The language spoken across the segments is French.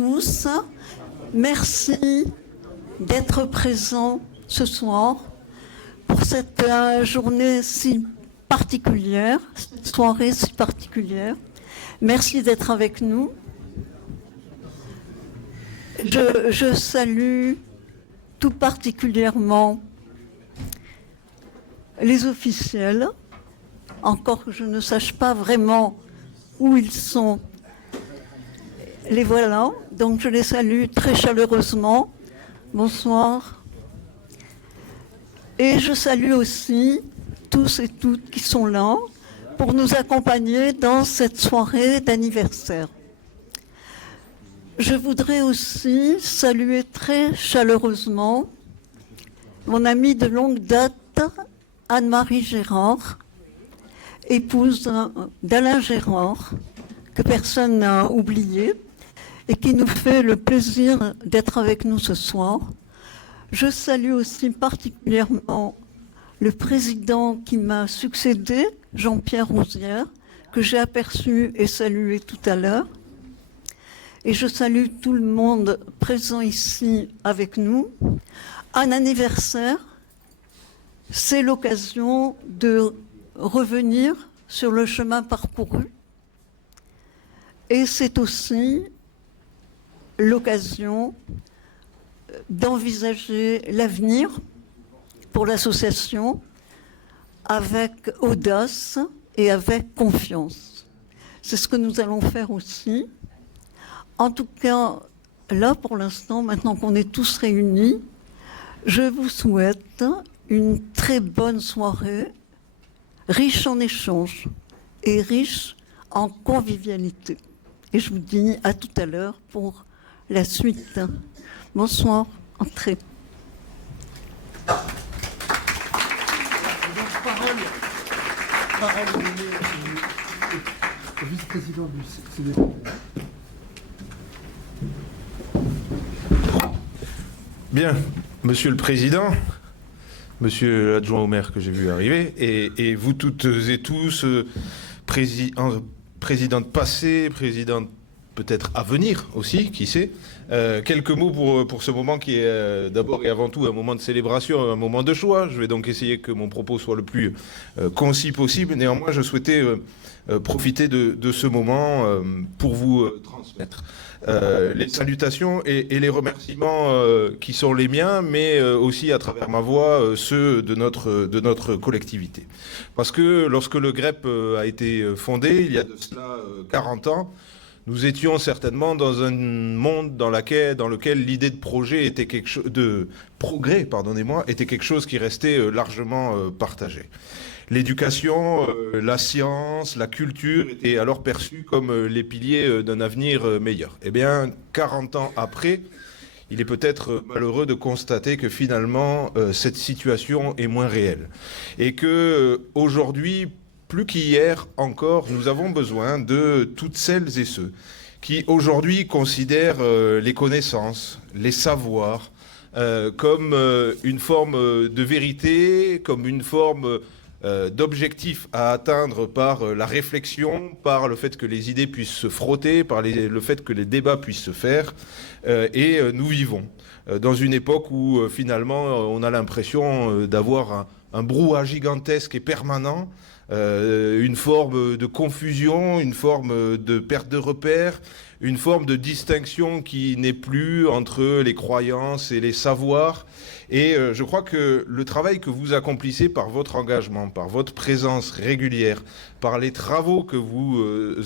tous. Merci d'être présents ce soir pour cette journée si particulière, cette soirée si particulière. Merci d'être avec nous. Je salue tout particulièrement les officiels, encore que je ne sache pas vraiment où ils sont. Les voilà, donc je les salue très chaleureusement. Bonsoir. Et je salue aussi tous et toutes qui sont là pour nous accompagner dans cette soirée d'anniversaire. Je voudrais aussi saluer très chaleureusement mon amie de longue date, Anne-Marie Gérard, épouse d'Alain Gérard, que personne n'a oublié, et qui nous fait le plaisir d'être avec nous ce soir. Je salue aussi particulièrement le président qui m'a succédé, Jean-Pierre Rouzière, que j'ai aperçu et salué tout à l'heure. Et je salue tout le monde présent ici avec nous. Un anniversaire, c'est l'occasion de revenir sur le chemin parcouru. Et c'est aussi l'occasion d'envisager l'avenir pour l'association avec audace et avec confiance. C'est ce que nous allons faire aussi. En tout cas, là pour l'instant, maintenant qu'on est tous réunis, je vous souhaite une très bonne soirée, riche en échanges et riche en convivialité. Et je vous dis à tout à l'heure pour la suite. Bonsoir, entrez. Parole au vice-président du CDP. Bien, Monsieur le Président, Monsieur l'adjoint au maire que j'ai vu arriver, et vous toutes et tous, présidente passée, présidente peut-être à venir aussi, qui sait. Quelques mots pour ce moment qui est d'abord et avant tout un moment de célébration, un moment de choix. Je vais donc essayer que mon propos soit le plus concis possible. Néanmoins, je souhaitais profiter de ce moment pour vous transmettre les salutations et les remerciements qui sont les miens, mais aussi à travers ma voix ceux de notre collectivité. Parce que lorsque le GREP a été fondé, il y a de cela 40 ans, nous étions certainement dans un monde dans lequel l'idée de projet était de progrès, était quelque chose qui restait largement partagé. L'éducation, la science, la culture étaient alors perçues comme les piliers d'un avenir meilleur. Eh bien, 40 ans après, il est peut-être malheureux de constater que finalement, cette situation est moins réelle. Et que aujourd'hui, plus qu'hier encore, nous avons besoin de toutes celles et ceux qui aujourd'hui considèrent les connaissances, les savoirs, comme une forme de vérité, comme une forme d'objectif à atteindre par la réflexion, par le fait que les idées puissent se frotter, par le fait que les débats puissent se faire. Et nous vivons dans une époque où finalement on a l'impression d'avoir un brouhaha gigantesque et permanent, une forme de confusion, une forme de perte de repères, une forme de distinction qui n'est plus entre les croyances et les savoirs. Et je crois que le travail que vous accomplissez par votre engagement, par votre présence régulière, par les travaux que vous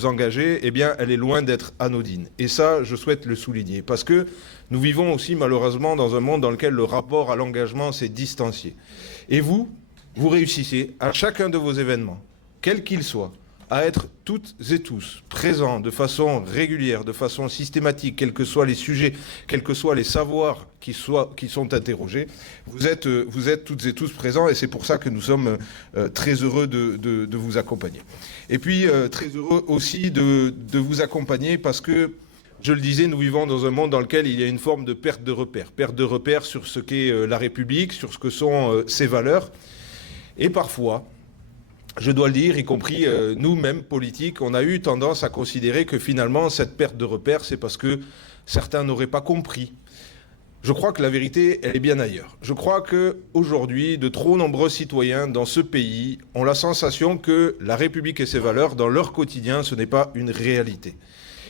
engagez, eh bien, elle est loin d'être anodine. Et ça, je souhaite le souligner. Parce que nous vivons aussi, malheureusement, dans un monde dans lequel le rapport à l'engagement s'est distancié. Et vous réussissez à chacun de vos événements, quels qu'ils soient, à être toutes et tous présents de façon régulière, de façon systématique, quels que soient les sujets, quels que soient les savoirs qui sont interrogés. Vous êtes toutes et tous présents et c'est pour ça que nous sommes très heureux de vous accompagner. Et puis très heureux aussi de vous accompagner parce que, je le disais, nous vivons dans un monde dans lequel il y a une forme de perte de repères sur ce qu'est la République, sur ce que sont ses valeurs. Et parfois, je dois le dire, y compris nous-mêmes, politiques, on a eu tendance à considérer que finalement, cette perte de repères, c'est parce que certains n'auraient pas compris. Je crois que la vérité, elle est bien ailleurs. Je crois qu'aujourd'hui, de trop nombreux citoyens dans ce pays ont la sensation que la République et ses valeurs, dans leur quotidien, ce n'est pas une réalité.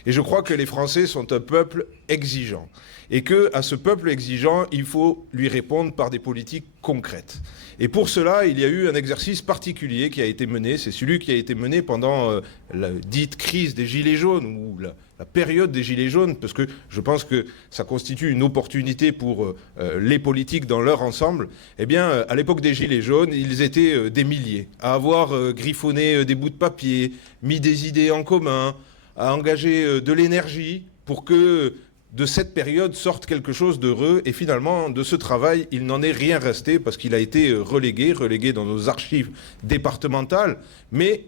Et je crois que les Français sont un peuple exigeant. Et qu'à ce peuple exigeant, il faut lui répondre par des politiques concrètes. Et pour cela, il y a eu un exercice particulier qui a été mené. C'est celui qui a été mené pendant la dite crise des Gilets jaunes, ou la période des Gilets jaunes, parce que je pense que ça constitue une opportunité pour les politiques dans leur ensemble. Eh bien, à l'époque des Gilets jaunes, ils étaient des milliers à avoir griffonné des bouts de papier, mis des idées en commun, à engager de l'énergie pour que de cette période sorte quelque chose d'heureux. Et finalement, de ce travail, il n'en est rien resté parce qu'il a été relégué dans nos archives départementales. Mais,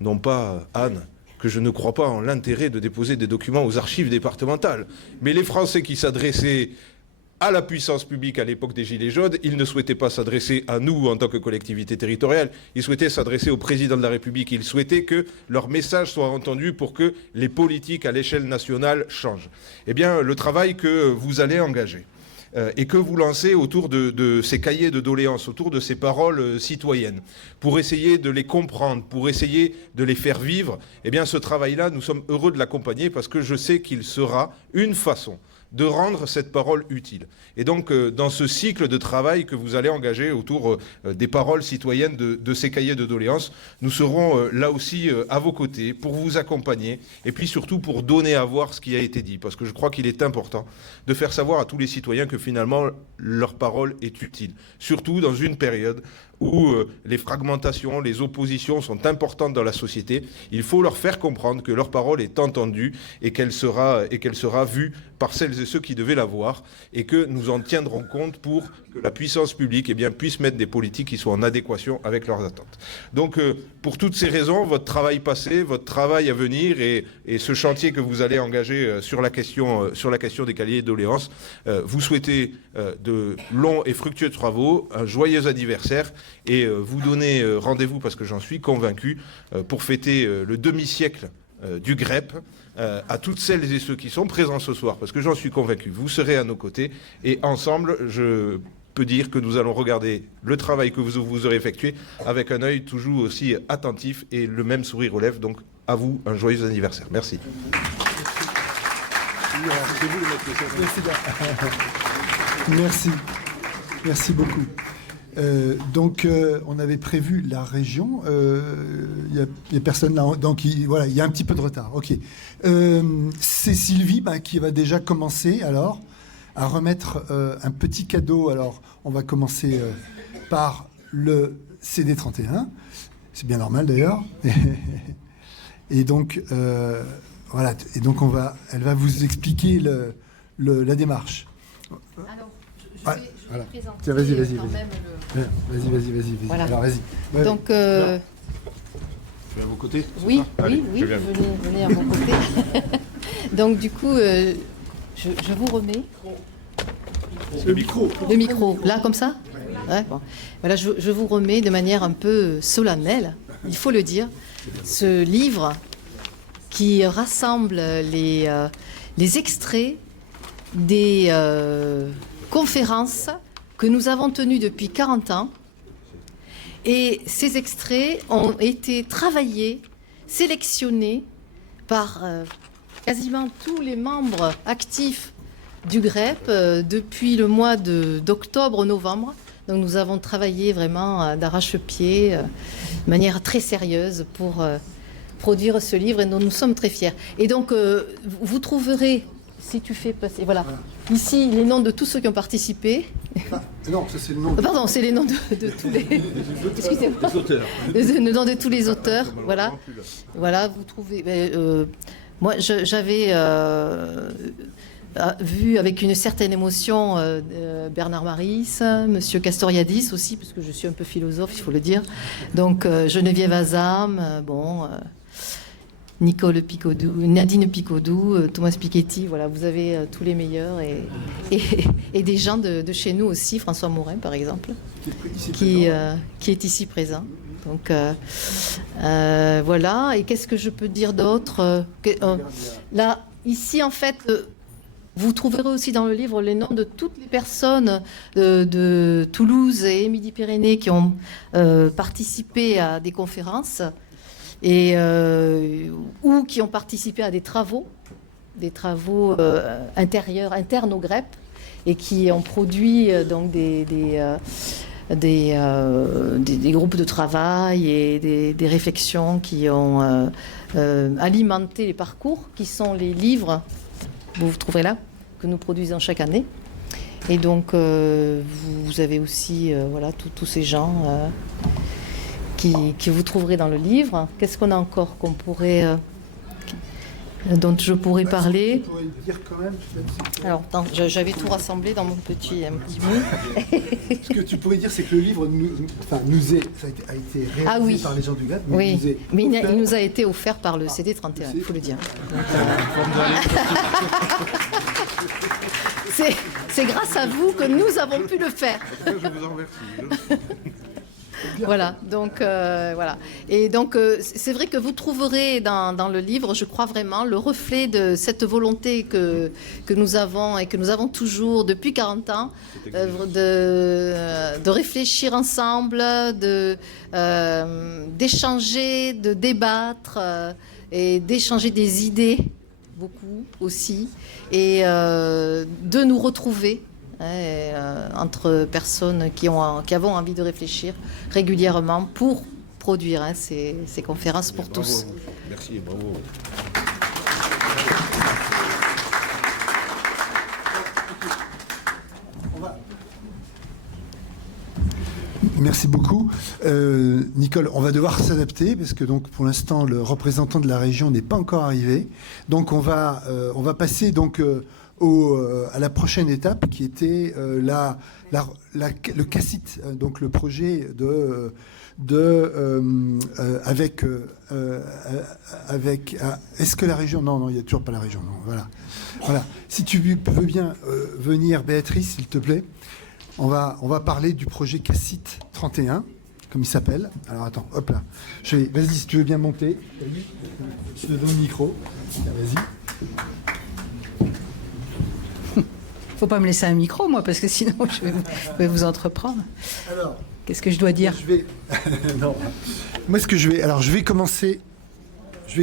non pas, Anne, que je ne crois pas en l'intérêt de déposer des documents aux archives départementales, mais les Français qui s'adressaient à la puissance publique à l'époque des Gilets jaunes, ils ne souhaitaient pas s'adresser à nous en tant que collectivité territoriale, ils souhaitaient s'adresser au président de la République, ils souhaitaient que leur message soit entendu pour que les politiques à l'échelle nationale changent. Eh bien, le travail que vous allez engager et que vous lancez autour de ces cahiers de doléances, autour de ces paroles citoyennes, pour essayer de les comprendre, pour essayer de les faire vivre, eh bien, ce travail-là, nous sommes heureux de l'accompagner parce que je sais qu'il sera une façon de rendre cette parole utile. Et donc, dans ce cycle de travail que vous allez engager autour des paroles citoyennes de ces cahiers de doléances, nous serons là aussi à vos côtés pour vous accompagner et puis surtout pour donner à voir ce qui a été dit. Parce que je crois qu'il est important de faire savoir à tous les citoyens que finalement, leur parole est utile. Surtout dans une période où les fragmentations, les oppositions sont importantes dans la société. Il faut leur faire comprendre que leur parole est entendue et qu'elle sera vue par celles et ceux qui devaient la voir et que nous en tiendrons compte pour que la puissance publique puisse mettre des politiques qui soient en adéquation avec leurs attentes. Donc, pour toutes ces raisons, votre travail passé, votre travail à venir et ce chantier que vous allez engager sur la question des cahiers de doléances, vous souhaitez de longs et fructueux travaux, un joyeux anniversaire et vous donner rendez-vous, parce que j'en suis convaincu, pour fêter le demi-siècle du GREP, à toutes celles et ceux qui sont présents ce soir, parce que j'en suis convaincu, vous serez à nos côtés, et ensemble, je peux dire que nous allons regarder le travail que vous aurez effectué avec un œil toujours aussi attentif et le même sourire aux lèvres. Donc, à vous, un joyeux anniversaire. Merci. Merci. Merci beaucoup. Donc, on avait prévu la région. Il y a personne là. Donc, voilà, il y a un petit peu de retard. OK. C'est Sylvie qui va déjà commencer, alors, à remettre un petit cadeau. Alors, on va commencer par le CD 31. C'est bien normal, d'ailleurs. Et donc, voilà. Et donc, elle va vous expliquer la démarche. Alors, je vais présenter tiens, vas-y. quand même Vas-y. Voilà. Alors, vas-y. Ouais. Donc, Je vais à vos côtés. oui, Allez, oui, venez à mon côté. Donc, du coup, je vous remets Le micro. le micro. Là, comme ça. Ouais, bon. Voilà, je vous remets de manière un peu solennelle, il faut le dire, ce livre qui rassemble les extraits des conférences que nous avons tenues depuis 40 ans. Et ces extraits ont été travaillés, sélectionnés par quasiment tous les membres actifs du GREP depuis le mois d'octobre-novembre. Donc nous avons travaillé vraiment d'arrache-pied, de manière très sérieuse pour produire ce livre et dont nous sommes très fiers. Et donc vous trouverez, si tu fais passer, voilà, ici les noms de tous ceux qui ont participé. Non, ça c'est le nom. Pardon, c'est les noms de tous les... Excusez-moi. Les auteurs. Les noms de tous les auteurs, voilà. Voilà, vous trouvez... moi, j'avais vu avec une certaine émotion Bernard Maris, Monsieur Castoriadis aussi, parce que je suis un peu philosophe, il faut le dire. Donc, Geneviève Azam, Nicole Picodou, Nadine Picodou, Thomas Piketty, voilà, vous avez tous les meilleurs et des gens de chez nous aussi, François Morin par exemple, qui est ici présent. Donc voilà, et qu'est-ce que je peux dire d'autre là, ici, en fait, vous trouverez aussi dans le livre les noms de toutes les personnes de Toulouse et Midi-Pyrénées qui ont participé à des conférences et, ou qui ont participé à des travaux intérieurs, internes au GREP, et qui ont produit donc des groupes de travail et des réflexions qui ont alimenté les parcours, qui sont les livres, vous trouverez là, que nous produisons chaque année. Et donc, vous avez aussi voilà, tous ces gens qui vous trouverez dans le livre. Qu'est-ce qu'on a encore qu'on pourrait... dont je pourrais parler. Tu pourrais dire quand même, Alors, attends, j'avais tout rassemblé dans mon petit bout. Ce que tu pourrais dire, c'est que le livre a été réalisé par les gens du GAP, mais il nous a été offert par le CD31, il faut le dire. C'est grâce à vous que nous avons pu le faire. Je vous en remercie. Voilà, donc voilà. Et donc c'est vrai que vous trouverez dans le livre, je crois vraiment, le reflet de cette volonté que nous avons et que nous avons toujours depuis 40 ans, de réfléchir ensemble, d'échanger, de débattre et d'échanger des idées, beaucoup aussi, et de nous retrouver. Entre personnes qui avons envie de réfléchir régulièrement pour produire ces conférences pour bravo. tous. Merci et bravo. Merci beaucoup. Nicole, on va devoir s'adapter parce que donc, pour l'instant, le représentant de la région n'est pas encore arrivé. Donc on va passer donc, à la prochaine étape qui était le CACIT, donc le projet avec est-ce que la région... Non, il n'y a toujours pas la région. Non, voilà. Si tu veux bien venir, Béatrice, s'il te plaît. On va parler du projet CACIT 31, comme il s'appelle. Alors attends, hop là. Vas-y, si tu veux bien monter. Je te donne le micro. Vas-y. Faut pas me laisser un micro, moi, parce que sinon je vais vous entreprendre. Alors, qu'est-ce que je dois dire? Non. Moi, je vais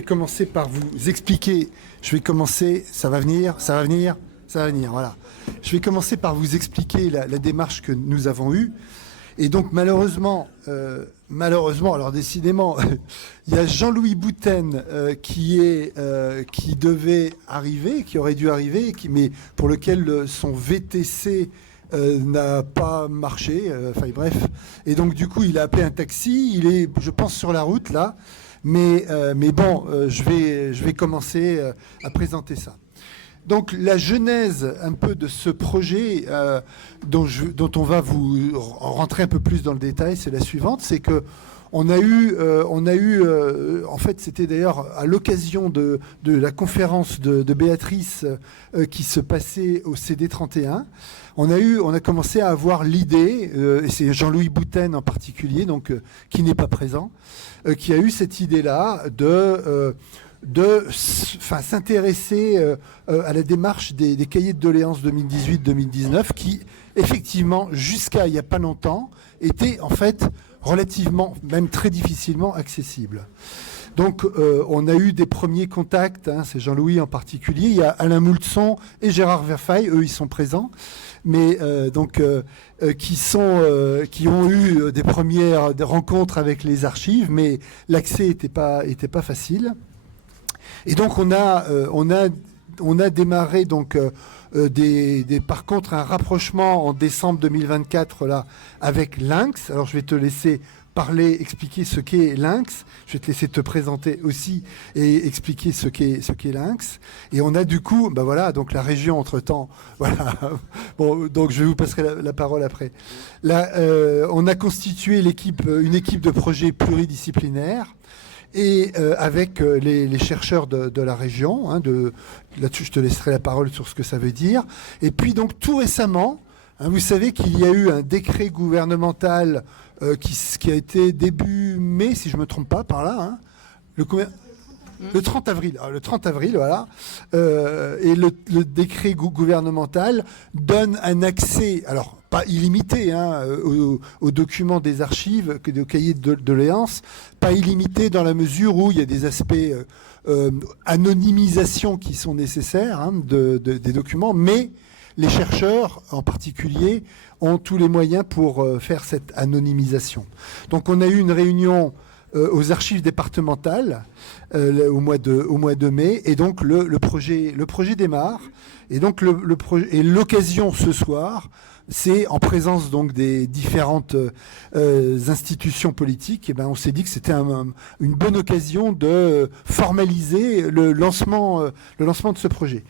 commencer par vous expliquer. Ça va venir. Voilà. Je vais commencer par vous expliquer la démarche que nous avons eue. Et donc, malheureusement, alors décidément, il y a Jean-Louis Bouten qui devait arriver, qui aurait dû arriver, mais pour lequel son VTC n'a pas marché. Bref. Et donc, du coup, il a appelé un taxi. Il est, je pense, sur la route, là. Mais bon, je vais commencer à présenter ça. Donc la genèse un peu de ce projet dont on va vous rentrer un peu plus dans le détail, c'est la suivante, c'est que on a eu en fait c'était d'ailleurs à l'occasion de la conférence de Béatrice qui se passait au CD31, on a commencé à avoir l'idée, et c'est Jean-Louis Bouten en particulier, donc qui n'est pas présent, qui a eu cette idée-là de s'intéresser à la démarche des cahiers de doléances 2018-2019 qui, effectivement, jusqu'à il n'y a pas longtemps, étaient en fait relativement, même très difficilement accessibles. Donc, on a eu des premiers contacts, c'est Jean-Louis en particulier, il y a Alain Moultson et Gérard Verfaille, eux ils sont présents, mais qui ont eu des premières rencontres avec les archives, mais l'accès était pas facile. Et donc on a démarré donc par contre un rapprochement en décembre 2024 là avec Lynx. Alors je vais te laisser expliquer ce qu'est Lynx. Je vais te laisser te présenter aussi et expliquer ce qu'est Lynx. Et on a du coup, donc la région entre-temps, voilà. Bon, donc je vais vous passer la parole après. Là, on a constitué une équipe de projet pluridisciplinaire. Et avec les chercheurs de la région, là-dessus je te laisserai la parole sur ce que ça veut dire. Et puis donc tout récemment, vous savez qu'il y a eu un décret gouvernemental qui a été début mai, si je ne me trompe pas, par là. Le 30 avril. Alors, le 30 avril, voilà. Et le décret gouvernemental donne un accès, alors pas illimité, hein, aux documents des archives, de cahiers de doléances, pas illimité dans la mesure où il y a des aspects anonymisation qui sont nécessaires, hein, des documents, mais les chercheurs en particulier ont tous les moyens pour faire cette anonymisation. Donc on a eu une réunion aux archives départementales au mois de mai, et donc le projet démarre, et donc l'occasion ce soir, c'est en présence donc des différentes institutions politiques, et ben on s'est dit que c'était une bonne occasion de formaliser le lancement de ce projet.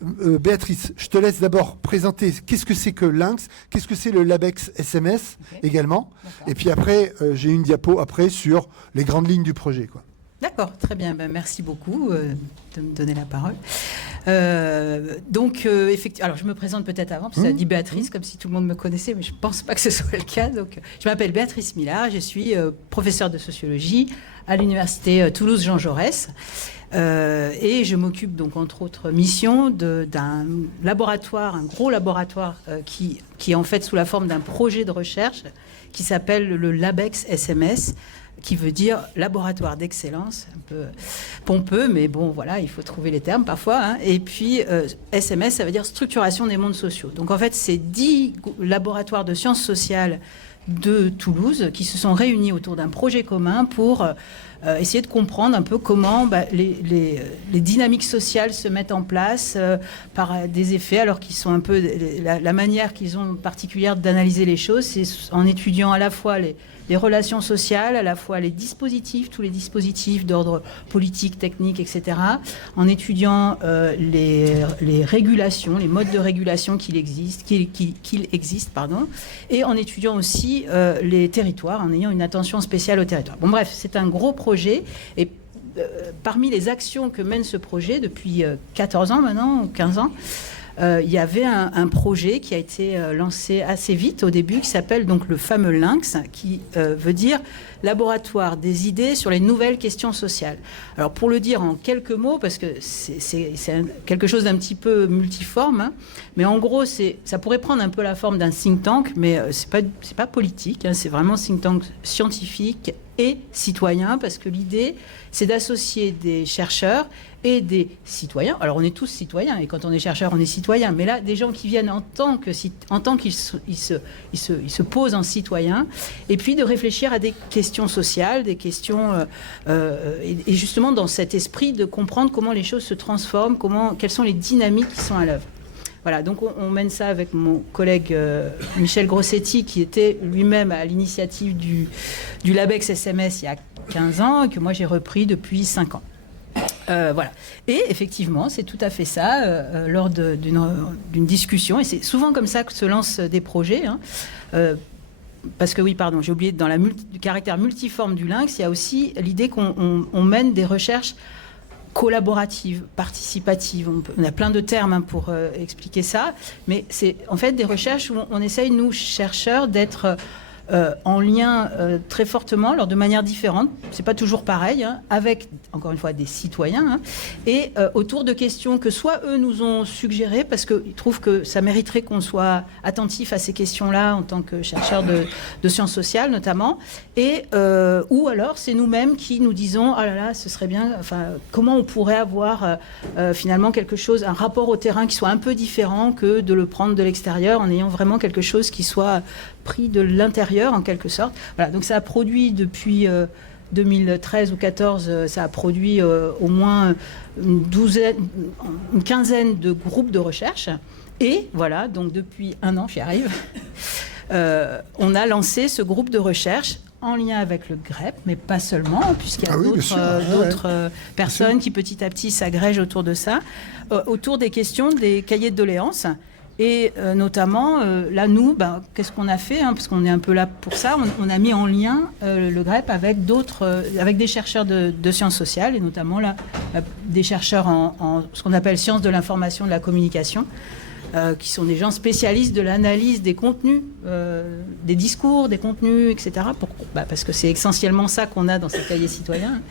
Béatrice, je te laisse d'abord présenter qu'est-ce que c'est que Lynx, qu'est-ce que c'est le LabEx SMS également, et puis après j'ai une diapo après sur les grandes lignes du projet, quoi. D'accord, très bien. Ben, merci beaucoup de me donner la parole. Effectivement, alors je me présente peut-être avant, parce que ça dit Béatrice, comme si tout le monde me connaissait, mais je ne pense pas que ce soit le cas. Donc, je m'appelle Béatrice Millard, je suis professeure de sociologie à l'université Toulouse-Jean Jaurès. Et je m'occupe donc entre autres missions d'un laboratoire, un gros laboratoire qui est en fait sous la forme d'un projet de recherche qui s'appelle le LabEx SMS, qui veut dire laboratoire d'excellence, un peu pompeux, mais bon, voilà, il faut trouver les termes parfois, hein. Et puis, SMS, ça veut dire structuration des mondes sociaux. Donc, en fait, c'est 10 laboratoires de sciences sociales de Toulouse qui se sont réunis autour d'un projet commun pour essayer de comprendre un peu comment les dynamiques sociales se mettent en place par des effets, alors qu'ils sont un peu... La manière qu'ils ont particulière d'analyser les choses, c'est en étudiant à la fois les relations sociales, à la fois les dispositifs, tous les dispositifs d'ordre politique, technique, etc., en étudiant les régulations, les modes de régulation qu'il existe, et en étudiant aussi les territoires, en ayant une attention spéciale aux territoires. Bon, bref, c'est un gros projet, et parmi les actions que mène ce projet depuis 14 ans maintenant, ou 15 ans, il y avait un projet qui a été lancé assez vite au début, qui s'appelle donc le fameux Lynx, qui veut dire laboratoire des idées sur les nouvelles questions sociales. Alors pour le dire en quelques mots, parce que c'est quelque chose d'un petit peu multiforme, hein, mais en gros ça pourrait prendre un peu la forme d'un think tank, mais c'est pas politique, hein, c'est vraiment think tank scientifique et citoyen, parce que l'idée c'est d'associer des chercheurs et des citoyens. Alors on est tous citoyens, et quand on est chercheur, on est citoyen. Mais là, des gens qui viennent en tant qu'ils se posent en citoyens, et puis de réfléchir à des questions sociales, des questions, et justement dans cet esprit de comprendre comment les choses se transforment, quelles sont les dynamiques qui sont à l'œuvre. Voilà, donc on mène ça avec mon collègue Michel Grossetti, qui était lui-même à l'initiative du LabEx SMS il y a 15 ans, et que moi j'ai repris depuis 5 ans. Voilà. Et effectivement, c'est tout à fait ça, lors d'une discussion, et c'est souvent comme ça que se lancent des projets, hein. Parce que oui, pardon, j'ai oublié, dans le caractère multiforme du Lynx, il y a aussi l'idée qu'on mène des recherches collaboratives, participatives. On a plein de termes, hein, pour expliquer ça, mais c'est en fait des recherches où on essaye, nous, chercheurs, d'être en lien très fortement, alors de manière différente, c'est pas toujours pareil, hein, avec, encore une fois, des citoyens, hein, et autour de questions que soit eux nous ont suggérées, parce qu'ils trouvent que ça mériterait qu'on soit attentif à ces questions-là en tant que chercheurs de sciences sociales notamment, et ou alors c'est nous-mêmes qui nous disons, oh là là, ce serait bien, enfin, comment on pourrait avoir finalement quelque chose, un rapport au terrain qui soit un peu différent que de le prendre de l'extérieur, en ayant vraiment quelque chose qui soit pris de l'intérieur en quelque sorte. Voilà, donc ça a produit depuis 2013 ou 2014, ça a produit au moins une quinzaine de groupes de recherche. Et voilà, donc depuis 1 an, j'y arrive, on a lancé ce groupe de recherche en lien avec le GREP, mais pas seulement, puisqu'il y a d'autres personnes qui petit à petit s'agrègent autour de ça, autour des questions des cahiers de doléances. Et notamment, là, nous, qu'est-ce qu'on a fait, hein, parce qu'on est un peu là pour ça, on a mis en lien le GREP avec des chercheurs de sciences sociales, et notamment là, des chercheurs en ce qu'on appelle sciences de l'information, de la communication, qui sont des gens spécialistes de l'analyse des contenus, des discours, des contenus, etc. Parce que c'est essentiellement ça qu'on a dans ces cahiers citoyens.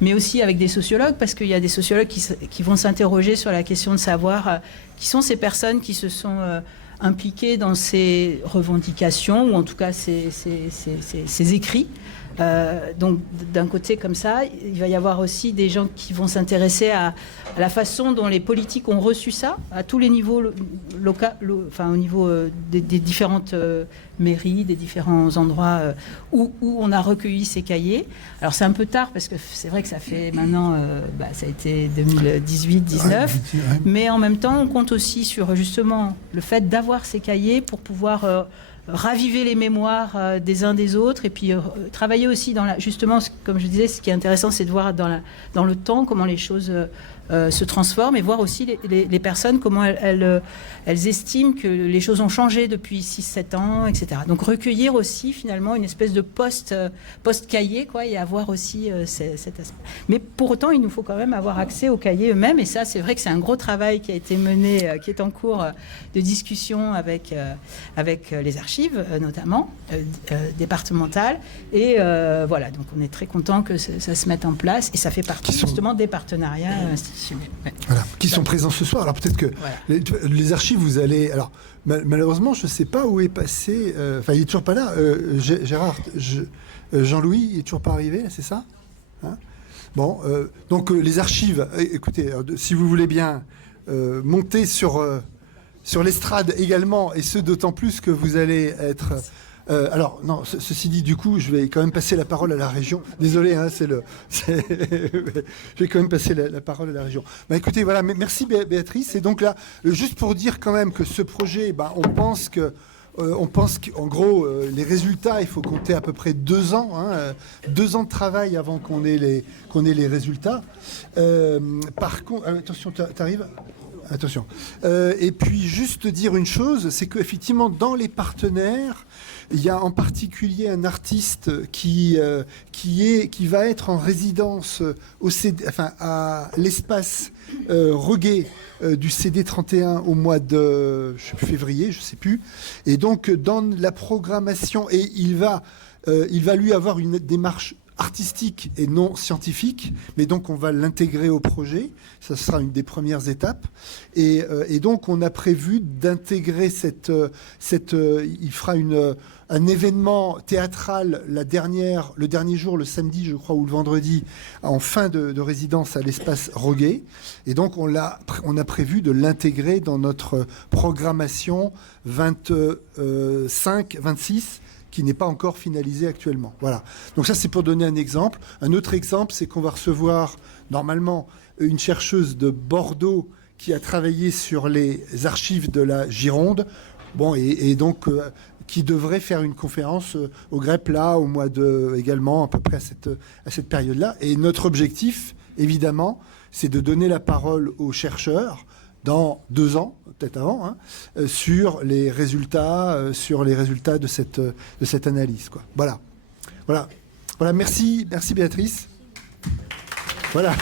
Mais aussi avec des sociologues, parce qu'il y a des sociologues qui vont s'interroger sur la question de savoir qui sont ces personnes qui se sont impliquées dans ces revendications, ou en tout cas ces écrits. Donc d'un côté comme ça, il va y avoir aussi des gens qui vont s'intéresser à la façon dont les politiques ont reçu ça, à tous les niveaux au niveau des différentes mairies, des différents endroits où on a recueilli ces cahiers. Alors c'est un peu tard parce que c'est vrai que ça fait maintenant, ça a été 2018-19, mais en même temps on compte aussi sur justement le fait d'avoir ces cahiers pour pouvoir raviver les mémoires des uns des autres, et puis travailler aussi justement, comme je disais, ce qui est intéressant, c'est de voir dans le temps comment les choses se transforment, et voir aussi les personnes, comment elles estiment que les choses ont changé depuis 6-7 ans, etc. Donc recueillir aussi finalement une espèce de post-cahier, quoi, et avoir aussi cet aspect. Mais pour autant, il nous faut quand même avoir accès aux cahiers eux-mêmes, et ça, c'est vrai que c'est un gros travail qui a été mené, qui est en cours de discussion avec les archives, notamment départementales, et voilà, donc on est très content que ça se mette en place, et ça fait partie justement des partenariats institutionnels. Voilà, qui sont présents ce soir. Alors peut-être que les archives, vous allez... Alors malheureusement, je ne sais pas où est passé... Enfin, il n'est toujours pas là. Gérard, Jean-Louis, il n'est toujours pas arrivé, c'est ça, hein? Bon, donc les archives, écoutez, si vous voulez bien monter sur l'estrade également, et ce d'autant plus que vous allez être... alors, non, ceci dit, du coup, je vais quand même passer la parole à la région. Désolé, hein, je vais quand même passer la parole à la région. Écoutez, voilà, merci Béatrice. Et donc là, juste pour dire quand même que ce projet, on pense qu'en gros, les résultats, il faut compter à peu près 2 ans, 2 ans de travail avant qu'on ait les résultats. Par contre, attention, t'arrives ? Attention. Et puis, juste dire une chose, c'est qu'effectivement, dans les partenaires, il y a en particulier un artiste qui va être en résidence à l'espace Reguet du CD 31 au mois de février, je ne sais plus. Et donc, dans la programmation, et il va lui avoir une démarche artistique et non scientifique, mais donc on va l'intégrer au projet. Ça sera une des premières étapes. Et donc on a prévu d'intégrer il fera un événement théâtral le dernier jour, le samedi, je crois, ou le vendredi, en fin de résidence à l'espace Roguet. Et donc on a prévu de l'intégrer dans notre programmation 25-26, qui n'est pas encore finalisé actuellement. Voilà. Donc ça, c'est pour donner un exemple. Un autre exemple, c'est qu'on va recevoir normalement une chercheuse de Bordeaux qui a travaillé sur les archives de la Gironde, et donc qui devrait faire une conférence au GREP là, au mois également, à peu près à cette période-là. Et notre objectif, évidemment, c'est de donner la parole aux chercheurs dans 2 ans, peut-être avant, sur les résultats de cette analyse, quoi. Voilà. Merci Béatrice. Voilà.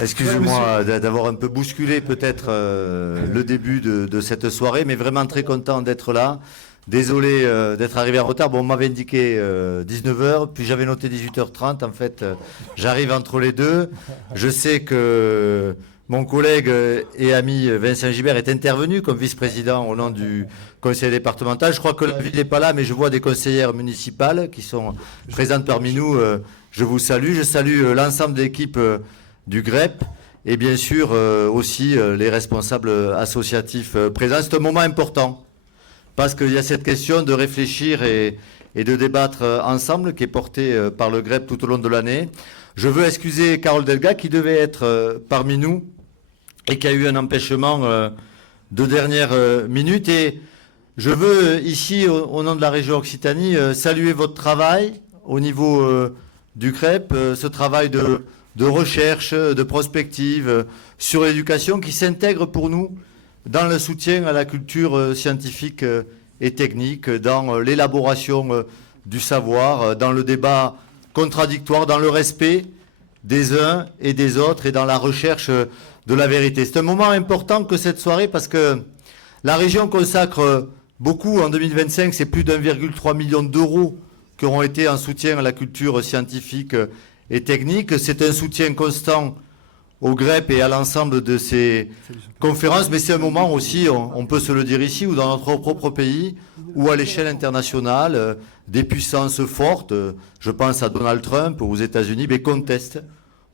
Excusez-moi d'avoir un peu bousculé peut-être le début de cette soirée, mais vraiment très content d'être là. Désolé d'être arrivé en retard. Bon, on m'avait indiqué 19h, puis j'avais noté 18h30. En fait, j'arrive entre les deux. Je sais que mon collègue et ami Vincent Gibert est intervenu comme vice-président au nom du conseil départemental. Je crois que la ville n'est pas là, mais je vois des conseillères municipales qui sont présentes parmi nous. Je vous salue. Je salue l'ensemble de l'équipe du GREP et bien sûr aussi les responsables associatifs présents. C'est un moment important, parce qu'il y a cette question de réfléchir et de débattre ensemble qui est portée par le GREP tout au long de l'année. Je veux excuser Carole Delga qui devait être parmi nous et qui a eu un empêchement de dernière minute. Et je veux ici, au nom de la région Occitanie, saluer votre travail au niveau du GREP, ce travail de recherche, de prospective sur l'éducation qui s'intègre pour nous dans le soutien à la culture scientifique et technique, dans l'élaboration du savoir, dans le débat contradictoire, dans le respect des uns et des autres et dans la recherche de la vérité. C'est un moment important que cette soirée parce que la région consacre beaucoup en 2025, c'est plus d'1,3 million d'euros qui auront été en soutien à la culture scientifique et technique. C'est un soutien constant au GREP et à l'ensemble de ces conférences, mais c'est un moment aussi, on peut se le dire ici, ou dans notre propre pays, ou à l'échelle internationale, des puissances fortes, je pense à Donald Trump aux États-Unis, mais contestent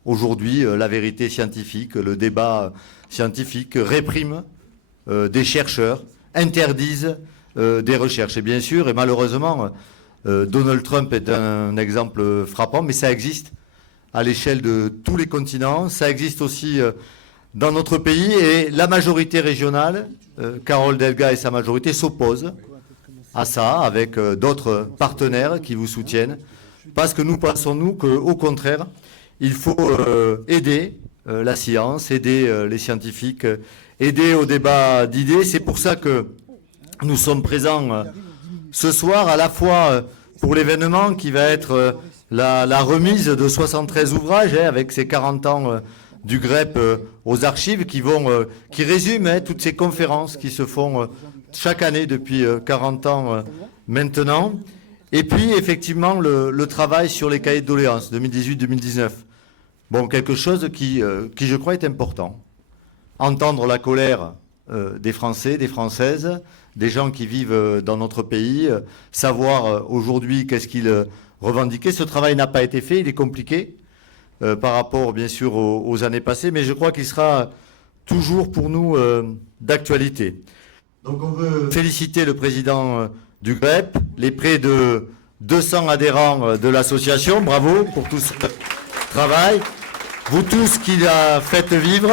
aujourd'hui la vérité scientifique, le débat scientifique, répriment des chercheurs, interdisent des recherches. Et bien sûr, et malheureusement, Donald Trump est un exemple frappant, mais ça existe à l'échelle de tous les continents. Ça existe aussi dans notre pays. Et la majorité régionale, Carole Delga et sa majorité, s'opposent à ça avec d'autres partenaires qui vous soutiennent. Parce que nous pensons, nous, qu'au contraire, il faut aider la science, aider les scientifiques, aider au débat d'idées. C'est pour ça que nous sommes présents ce soir, à la fois pour l'événement qui va être la remise de 73 ouvrages, avec ces 40 ans du GREP aux archives qui résument toutes ces conférences qui se font chaque année depuis 40 ans maintenant. Et puis, effectivement, le travail sur les cahiers de doléances 2018-2019. Bon, quelque chose qui, je crois, est important. Entendre la colère des Français, des Françaises, des gens qui vivent dans notre pays, savoir aujourd'hui qu'est-ce qu'ils revendiquaient. Ce travail n'a pas été fait, il est compliqué par rapport, bien sûr, aux années passées, mais je crois qu'il sera toujours pour nous d'actualité. Donc on veut féliciter le président du GREP, les près de 200 adhérents de l'association, bravo pour tout ce travail, vous tous qui la faites vivre.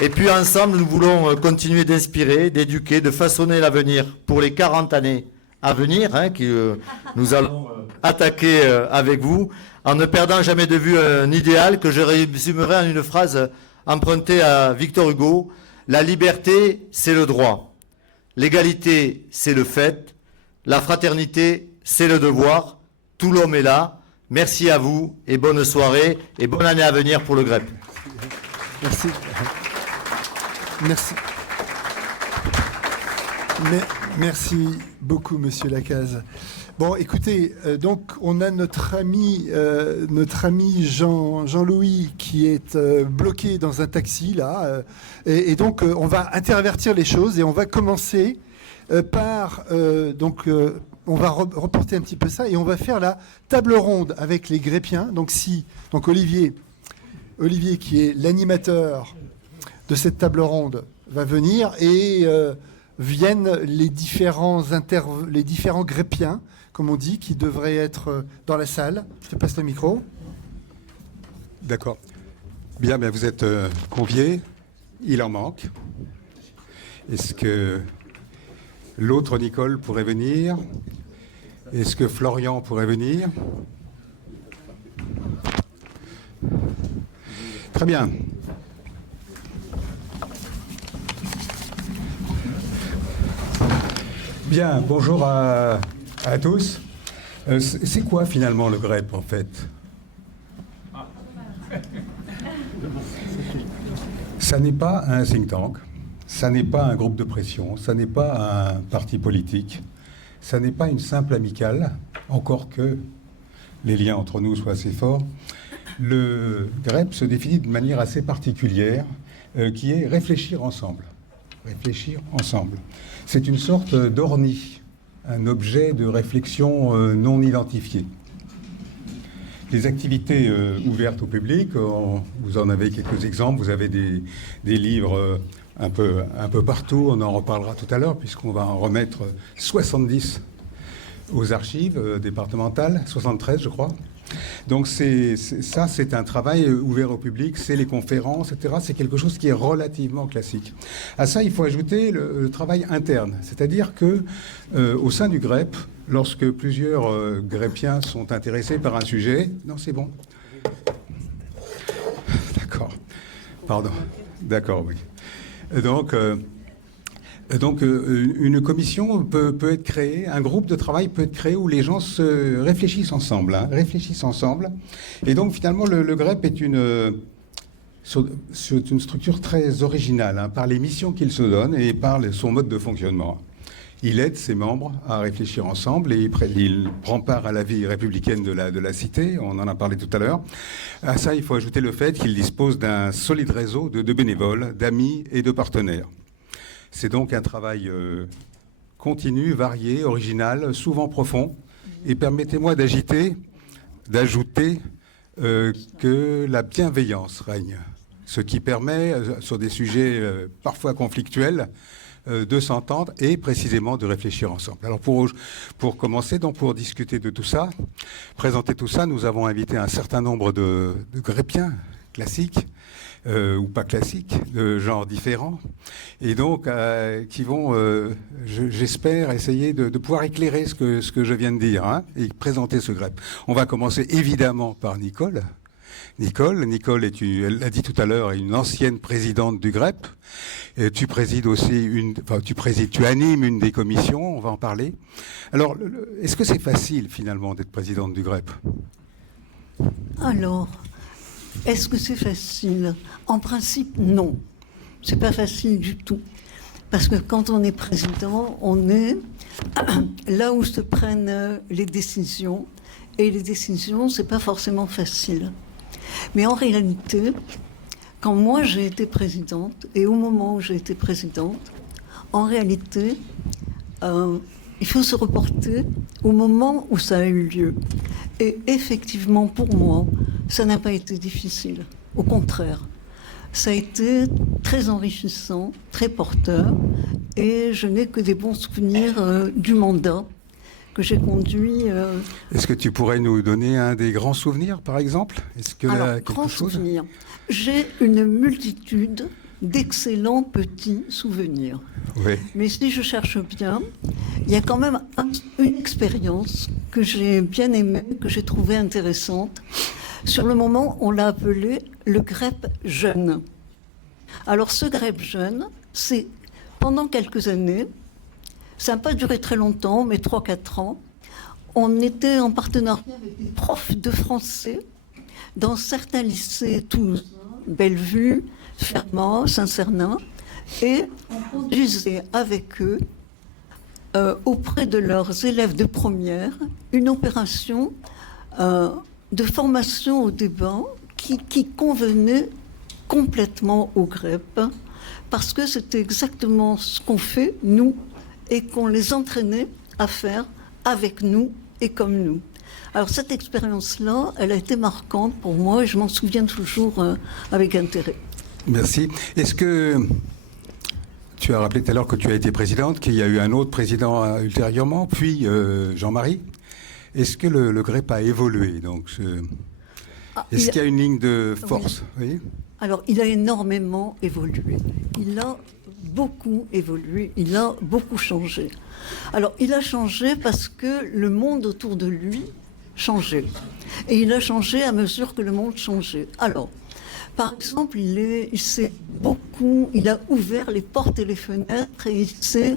Et puis ensemble, nous voulons continuer d'inspirer, d'éduquer, de façonner l'avenir pour les 40 années à venir, que nous allons attaquer avec vous, en ne perdant jamais de vue un idéal que je résumerai en une phrase empruntée à Victor Hugo. La liberté, c'est le droit. L'égalité, c'est le fait. La fraternité, c'est le devoir. Tout l'homme est là. Merci à vous et bonne soirée et bonne année à venir pour le GREP. Merci. Merci. Merci beaucoup, Monsieur Lacaze. Bon, écoutez, donc on a notre ami Jean-Louis qui est bloqué dans un taxi là, et donc on va intervertir les choses et on va commencer par on va reporter un petit peu ça et on va faire la table ronde avec les Grépiens. Donc Olivier qui est l'animateur de cette table ronde va venir et viennent les différents Grépiens, comme on dit, qui devraient être dans la salle. Je te passe le micro. D'accord. Bien, vous êtes conviés. Il en manque. Est-ce que l'autre Nicole pourrait venir? Est-ce que Florian pourrait venir? Très bien. Bien, bonjour à tous. C'est quoi finalement le GREP en fait? Ça n'est pas un think tank, ça n'est pas un groupe de pression, ça n'est pas un parti politique, ça n'est pas une simple amicale, encore que les liens entre nous soient assez forts. Le GREP se définit d'une manière assez particulière, qui est réfléchir ensemble. Réfléchir ensemble. C'est une sorte d'ornie, un objet de réflexion non identifié. Les activités ouvertes au public, vous en avez quelques exemples, vous avez des livres un peu partout, on en reparlera tout à l'heure, puisqu'on va en remettre 70 aux archives départementales, 73 je crois. Donc c'est un travail ouvert au public, c'est les conférences, etc. C'est quelque chose qui est relativement classique. À ça, il faut ajouter le travail interne, c'est-à-dire que au sein du GREP, lorsque plusieurs Grépiens sont intéressés par un sujet, non, c'est bon. D'accord. Pardon. D'accord, oui. Donc Donc, une commission peut être créée, un groupe de travail peut être créé où les gens se réfléchissent ensemble, Et donc, finalement, le GREP est une structure très originale, par les missions qu'il se donne et par son mode de fonctionnement. Il aide ses membres à réfléchir ensemble et il prend part à la vie républicaine de la cité, on en a parlé tout à l'heure. À ça, il faut ajouter le fait qu'il dispose d'un solide réseau de bénévoles, d'amis et de partenaires. C'est donc un travail continu, varié, original, souvent profond. Et permettez-moi d'ajouter que la bienveillance règne, ce qui permet, sur des sujets parfois conflictuels, de s'entendre et précisément de réfléchir ensemble. Alors pour commencer, donc pour discuter de tout ça, présenter tout ça, nous avons invité un certain nombre de gréppiens classiques, ou pas classiques, de genres différents, et donc qui vont, j'espère, essayer de pouvoir éclairer ce que je viens de dire, et présenter ce GREP. On va commencer évidemment par Nicole. Nicole, elle l'a dit tout à l'heure, est une ancienne présidente du GREP. Et tu présides aussi tu animes une des commissions, on va en parler. Alors, est-ce que c'est facile finalement d'être présidente du GREP? Alors, est-ce que c'est facile? En principe, non. C'est pas facile du tout. Parce que quand on est président, on est là où se prennent les décisions. Et les décisions, c'est pas forcément facile. Mais en réalité, quand moi j'ai été présidente, et au moment où j'ai été présidente, en réalité, il faut se reporter au moment où ça a eu lieu. Et effectivement, pour moi, ça n'a pas été difficile. Au contraire, ça a été très enrichissant, très porteur, et je n'ai que des bons souvenirs du mandat que j'ai conduit. Est-ce que tu pourrais nous donner un des grands souvenirs, par exemple? Est-ce que Alors, grand souvenir. J'ai une multitude d'excellents petits souvenirs. Oui. Mais si je cherche bien, il y a quand même une expérience que j'ai bien aimée, que j'ai trouvée intéressante. Sur le moment, on l'a appelé le GREP jeune. Alors, ce GREP jeune, c'est pendant quelques années. Ça n'a pas duré très longtemps, mais 3-4 ans. On était en partenariat avec des profs de français dans certains lycées toulousains, Bellevue, Fermat, Saint-Cernin, et on conduisait avec eux, auprès de leurs élèves de première, une opération de formation au débat qui convenait complètement au GREP, parce que c'était exactement ce qu'on fait, nous, et qu'on les entraînait à faire avec nous et comme nous. Alors cette expérience-là, elle a été marquante pour moi et je m'en souviens toujours avec intérêt. Merci. Est-ce que tu as rappelé tout à l'heure que tu as été présidente, qu'il y a eu un autre président ultérieurement, puis Jean-Marie? Est-ce que le GREP a évolué donc, est-ce qu'il y a une ligne de force? Oui. Alors il a énormément évolué. Il a beaucoup évolué, il a beaucoup changé. Alors, il a changé parce que le monde autour de lui changeait. Et il a changé à mesure que le monde changeait. Alors, par exemple, il a ouvert les portes et les fenêtres et il s'est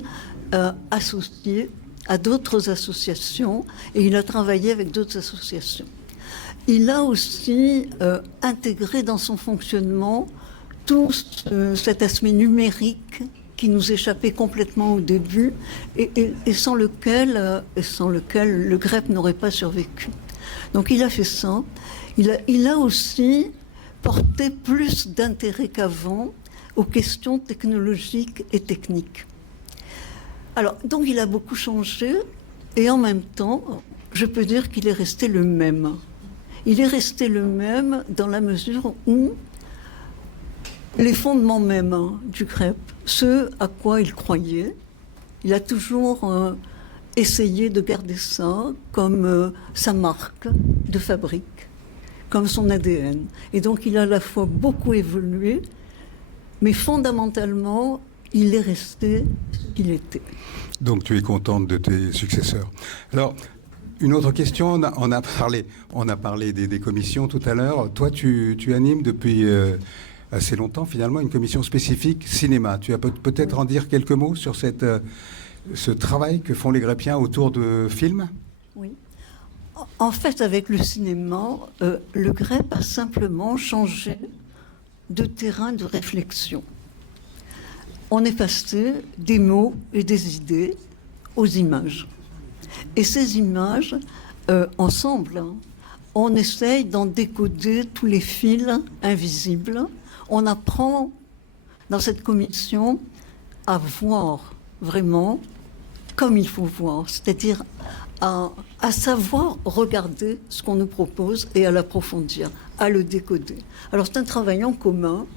associé à d'autres associations et il a travaillé avec d'autres associations. Il a aussi intégré dans son fonctionnement tout cet aspect numérique qui nous échappait complètement au début et sans lequel le GREP n'aurait pas survécu. Donc il a fait ça. Il a aussi porté plus d'intérêt qu'avant aux questions technologiques et techniques. Alors, donc il a beaucoup changé et en même temps, je peux dire qu'il est resté le même. Il est resté le même dans la mesure où les fondements même du GREP, ce à quoi il croyait, il a toujours essayé de garder ça comme sa marque de fabrique, comme son ADN. Et donc il a à la fois beaucoup évolué, mais fondamentalement, il est resté ce qu'il était. Donc tu es contente de tes successeurs. Alors, une autre question, on a parlé des commissions tout à l'heure. Toi, tu animes depuis assez longtemps, finalement, une commission spécifique cinéma. Tu vas peut-être en dire quelques mots sur ce travail que font les Greppiens autour de films? Oui. En fait, avec le cinéma, le GREP a simplement changé de terrain de réflexion. On est passé des mots et des idées aux images. Et ces images, ensemble, on essaye d'en décoder tous les fils invisibles. On apprend dans cette commission à voir vraiment comme il faut voir, c'est-à-dire à savoir regarder ce qu'on nous propose et à l'approfondir, à le décoder. Alors c'est un travail en commun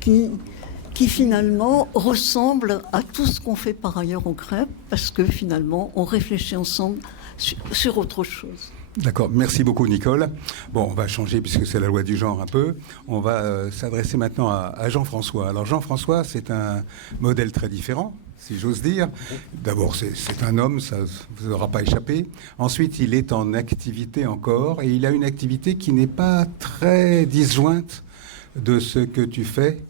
qui finalement ressemble à tout ce qu'on fait par ailleurs au GREP, parce que finalement on réfléchit ensemble sur autre chose. D'accord, merci beaucoup Nicole. Bon, on va changer puisque c'est la loi du genre un peu. On va s'adresser maintenant à Jean-François. Alors Jean-François, c'est un modèle très différent, si j'ose dire. D'abord, c'est un homme, ça ne vous aura pas échappé. Ensuite, il est en activité encore et il a une activité qui n'est pas très disjointe de ce que tu fais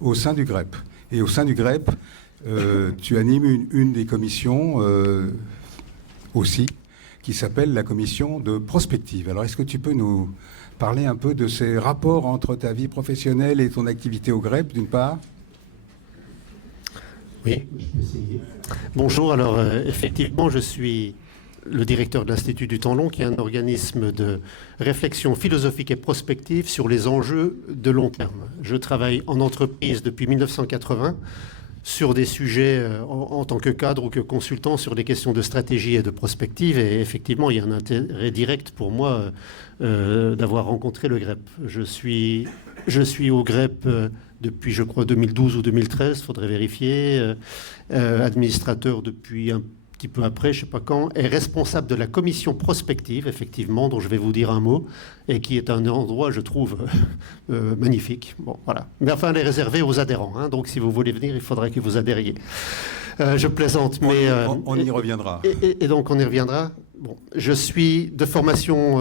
au sein du GREP. Et au sein du GREP, tu animes une des commissions aussi, qui s'appelle la commission de prospective. Alors, est-ce que tu peux nous parler un peu de ces rapports entre ta vie professionnelle et ton activité au GREP, d'une part? Oui. Bonjour, alors effectivement, je suis le directeur de l'Institut du Temps Long, qui est un organisme de réflexion philosophique et prospective sur les enjeux de long terme. Je travaille en entreprise depuis 1980 sur des sujets en tant que cadre ou que consultant sur des questions de stratégie et de prospective. Et effectivement, il y a un intérêt direct pour moi d'avoir rencontré le GREP. Je suis au GREP depuis, je crois, 2012 ou 2013, il faudrait vérifier, administrateur depuis un petit peu après, je ne sais pas quand, est responsable de la commission prospective, effectivement, dont je vais vous dire un mot, et qui est un endroit, je trouve, magnifique. Bon, voilà. Mais enfin, elle est réservée aux adhérents, hein, donc si vous voulez venir, il faudrait que vous adhériez. Je plaisante, mais... On y reviendra. Et donc, on y reviendra. Bon, je suis de formation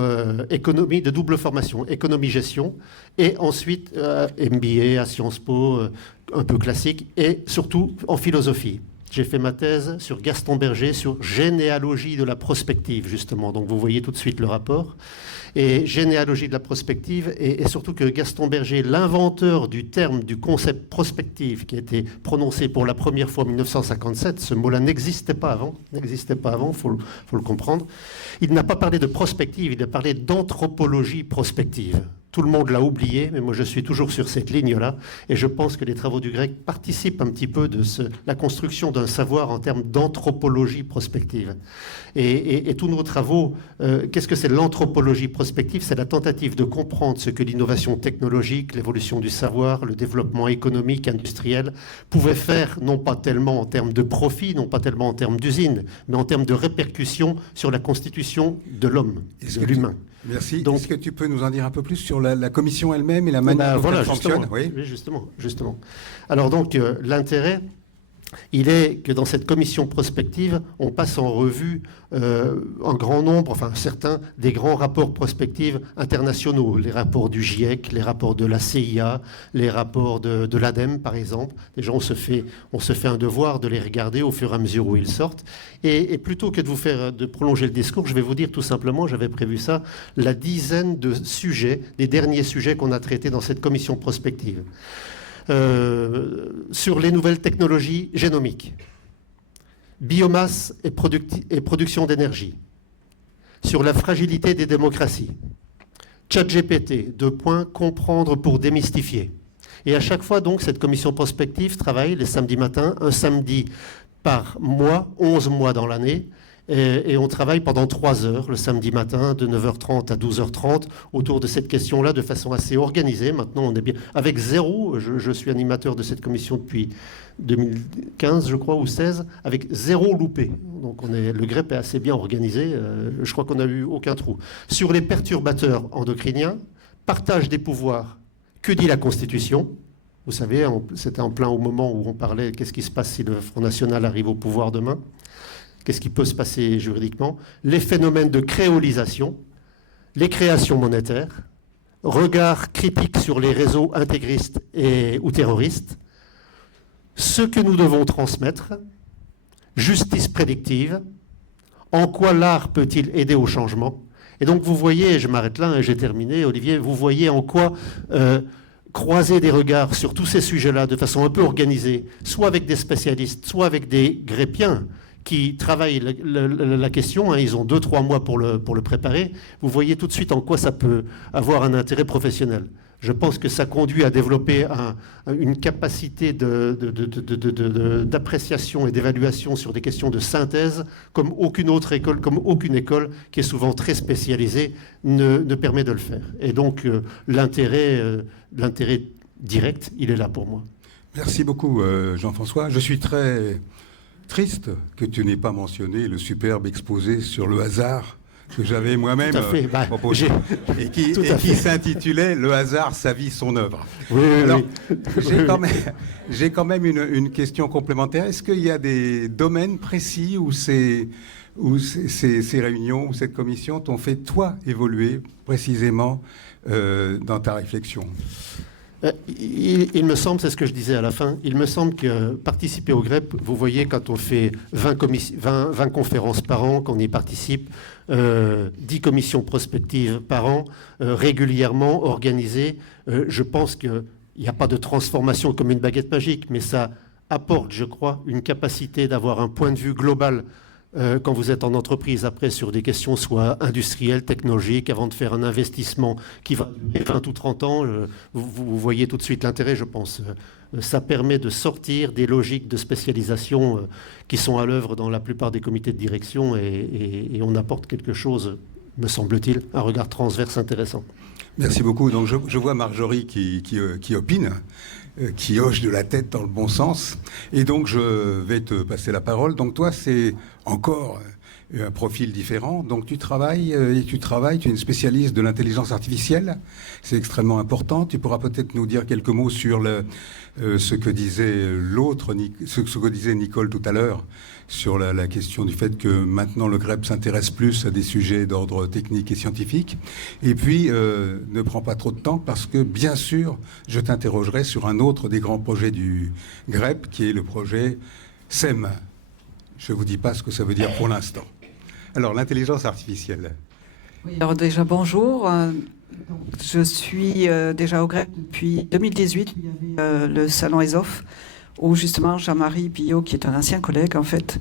économie, de double formation, économie-gestion, et ensuite MBA à Sciences Po, un peu classique, et surtout en philosophie. J'ai fait ma thèse sur Gaston Berger, sur généalogie de la prospective, justement. Donc, vous voyez tout de suite le rapport. Et généalogie de la prospective, et surtout que Gaston Berger, l'inventeur du terme, du concept prospective, qui a été prononcé pour la première fois en 1957, ce mot-là n'existait pas avant, faut le comprendre. Il n'a pas parlé de prospective, il a parlé d'anthropologie prospective. Tout le monde l'a oublié, mais moi je suis toujours sur cette ligne-là, et je pense que les travaux du GREP participent un petit peu de la construction d'un savoir en termes d'anthropologie prospective. Et tous nos travaux, qu'est-ce que c'est l'anthropologie prospective? C'est la tentative de comprendre ce que l'innovation technologique, l'évolution du savoir, le développement économique, industriel, pouvaient faire, non pas tellement en termes de profit, non pas tellement en termes d'usine, mais en termes de répercussions sur la constitution de l'homme, de l'humain. Merci. Est-ce que tu peux nous en dire un peu plus sur la commission elle-même et la manière dont elle fonctionne? Oui, justement. Alors donc, l'intérêt, il est que dans cette commission prospective, on passe en revue un grand nombre, enfin certains, des grands rapports prospectifs internationaux, les rapports du GIEC, les rapports de la CIA, les rapports de l'ADEME, par exemple. Déjà, on se fait un devoir de les regarder au fur et à mesure où ils sortent. Et plutôt que de prolonger le discours, je vais vous dire tout simplement, j'avais prévu ça, la dizaine de sujets, les derniers sujets qu'on a traités dans cette commission prospective. Sur les nouvelles technologies génomiques, biomasse et production d'énergie, sur la fragilité des démocraties, ChatGPT, comprendre pour démystifier. Et à chaque fois, donc, cette commission prospective travaille les samedis matins, un samedi par mois, 11 mois dans l'année, et on travaille pendant 3 heures le samedi matin, de 9h30 à 12h30, autour de cette question-là, de façon assez organisée. Maintenant, on est bien avec zéro. Je suis animateur de cette commission depuis 2015, je crois, ou 16, avec zéro loupé. Donc, le GREP est assez bien organisé. Je crois qu'on n'a eu aucun trou. Sur les perturbateurs endocriniens, partage des pouvoirs. Que dit la Constitution ? Vous savez, c'était en plein au moment où on parlait qu'est-ce qui se passe si le Front National arrive au pouvoir demain ? Qu'est-ce qui peut se passer juridiquement? Les phénomènes de créolisation, les créations monétaires, regard critique sur les réseaux intégristes ou terroristes, ce que nous devons transmettre, justice prédictive, en quoi l'art peut-il aider au changement. Et donc vous voyez, je m'arrête là et j'ai terminé, Olivier, vous voyez en quoi croiser des regards sur tous ces sujets-là de façon un peu organisée, soit avec des spécialistes, soit avec des gréppiens qui travaillent la question, hein, ils ont 2-3 mois pour le préparer, vous voyez tout de suite en quoi ça peut avoir un intérêt professionnel. Je pense que ça conduit à développer une capacité d'appréciation et d'évaluation sur des questions de synthèse comme aucune autre école, comme aucune école qui est souvent très spécialisée ne permet de le faire. Et donc l'intérêt direct, il est là pour moi. Merci beaucoup Jean-François. Je suis très triste que tu n'aies pas mentionné le superbe exposé sur le hasard que j'avais moi-même proposé et qui s'intitulait « Le hasard, sa vie, son œuvre ». Alors, j'ai quand même une question complémentaire. Est-ce qu'il y a des domaines précis où ces réunions, où cette commission t'ont fait, toi, évoluer précisément dans ta réflexion ? Il me semble, c'est ce que je disais à la fin, il me semble que participer au GREP, vous voyez, quand on fait 20 conférences par an, qu'on y participe, 10 commissions prospectives par an, régulièrement organisées, je pense qu'il n'y a pas de transformation comme une baguette magique, mais ça apporte, je crois, une capacité d'avoir un point de vue global quand vous êtes en entreprise après sur des questions soit industrielles, technologiques, avant de faire un investissement qui va durer 20 ou 30 ans, vous voyez tout de suite l'intérêt, je pense. Ça permet de sortir des logiques de spécialisation qui sont à l'œuvre dans la plupart des comités de direction et on apporte quelque chose, me semble-t-il, un regard transverse intéressant. Merci beaucoup. Donc je vois Marjorie qui opine, qui hoche de la tête dans le bon sens. Et donc je vais te passer la parole. Donc toi, c'est encore un profil différent. Donc tu travailles, tu es une spécialiste de l'intelligence artificielle. C'est extrêmement important. Tu pourras peut-être nous dire quelques mots sur ce que disait ce que disait Nicole tout à l'heure, sur la question du fait que maintenant le GREP s'intéresse plus à des sujets d'ordre technique et scientifique. Et puis, ne prends pas trop de temps parce que, bien sûr, je t'interrogerai sur un autre des grands projets du GREP, qui est le projet SEM. Je ne vous dis pas ce que ça veut dire pour l'instant. Alors, l'intelligence artificielle. Oui, alors déjà, bonjour. Je suis déjà au GREP depuis 2018. Il y avait le salon ESOF, où justement Jean-Marie Billot, qui est un ancien collègue en fait,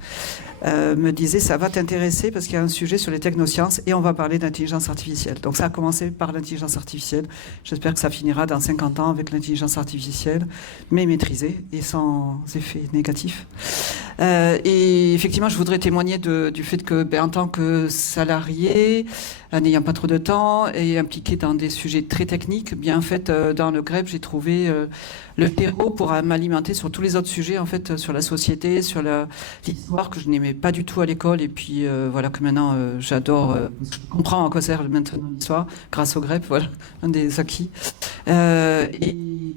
me disait ça va t'intéresser parce qu'il y a un sujet sur les technosciences et on va parler d'intelligence artificielle. Donc ça a commencé par l'intelligence artificielle. J'espère que ça finira dans 50 ans avec l'intelligence artificielle, mais maîtrisée et sans effet négatif. Et effectivement, je voudrais témoigner du fait que, en tant que salarié, n'ayant pas trop de temps et impliqué dans des sujets très techniques, bien en fait, dans le GREP, j'ai trouvé le terreau pour m'alimenter sur tous les autres sujets, en fait, sur la société, sur l'histoire que je n'aimais pas du tout à l'école, et puis voilà que maintenant j'adore, je comprends à quoi sert maintenant l'histoire grâce au GREP, voilà, un des acquis, et qui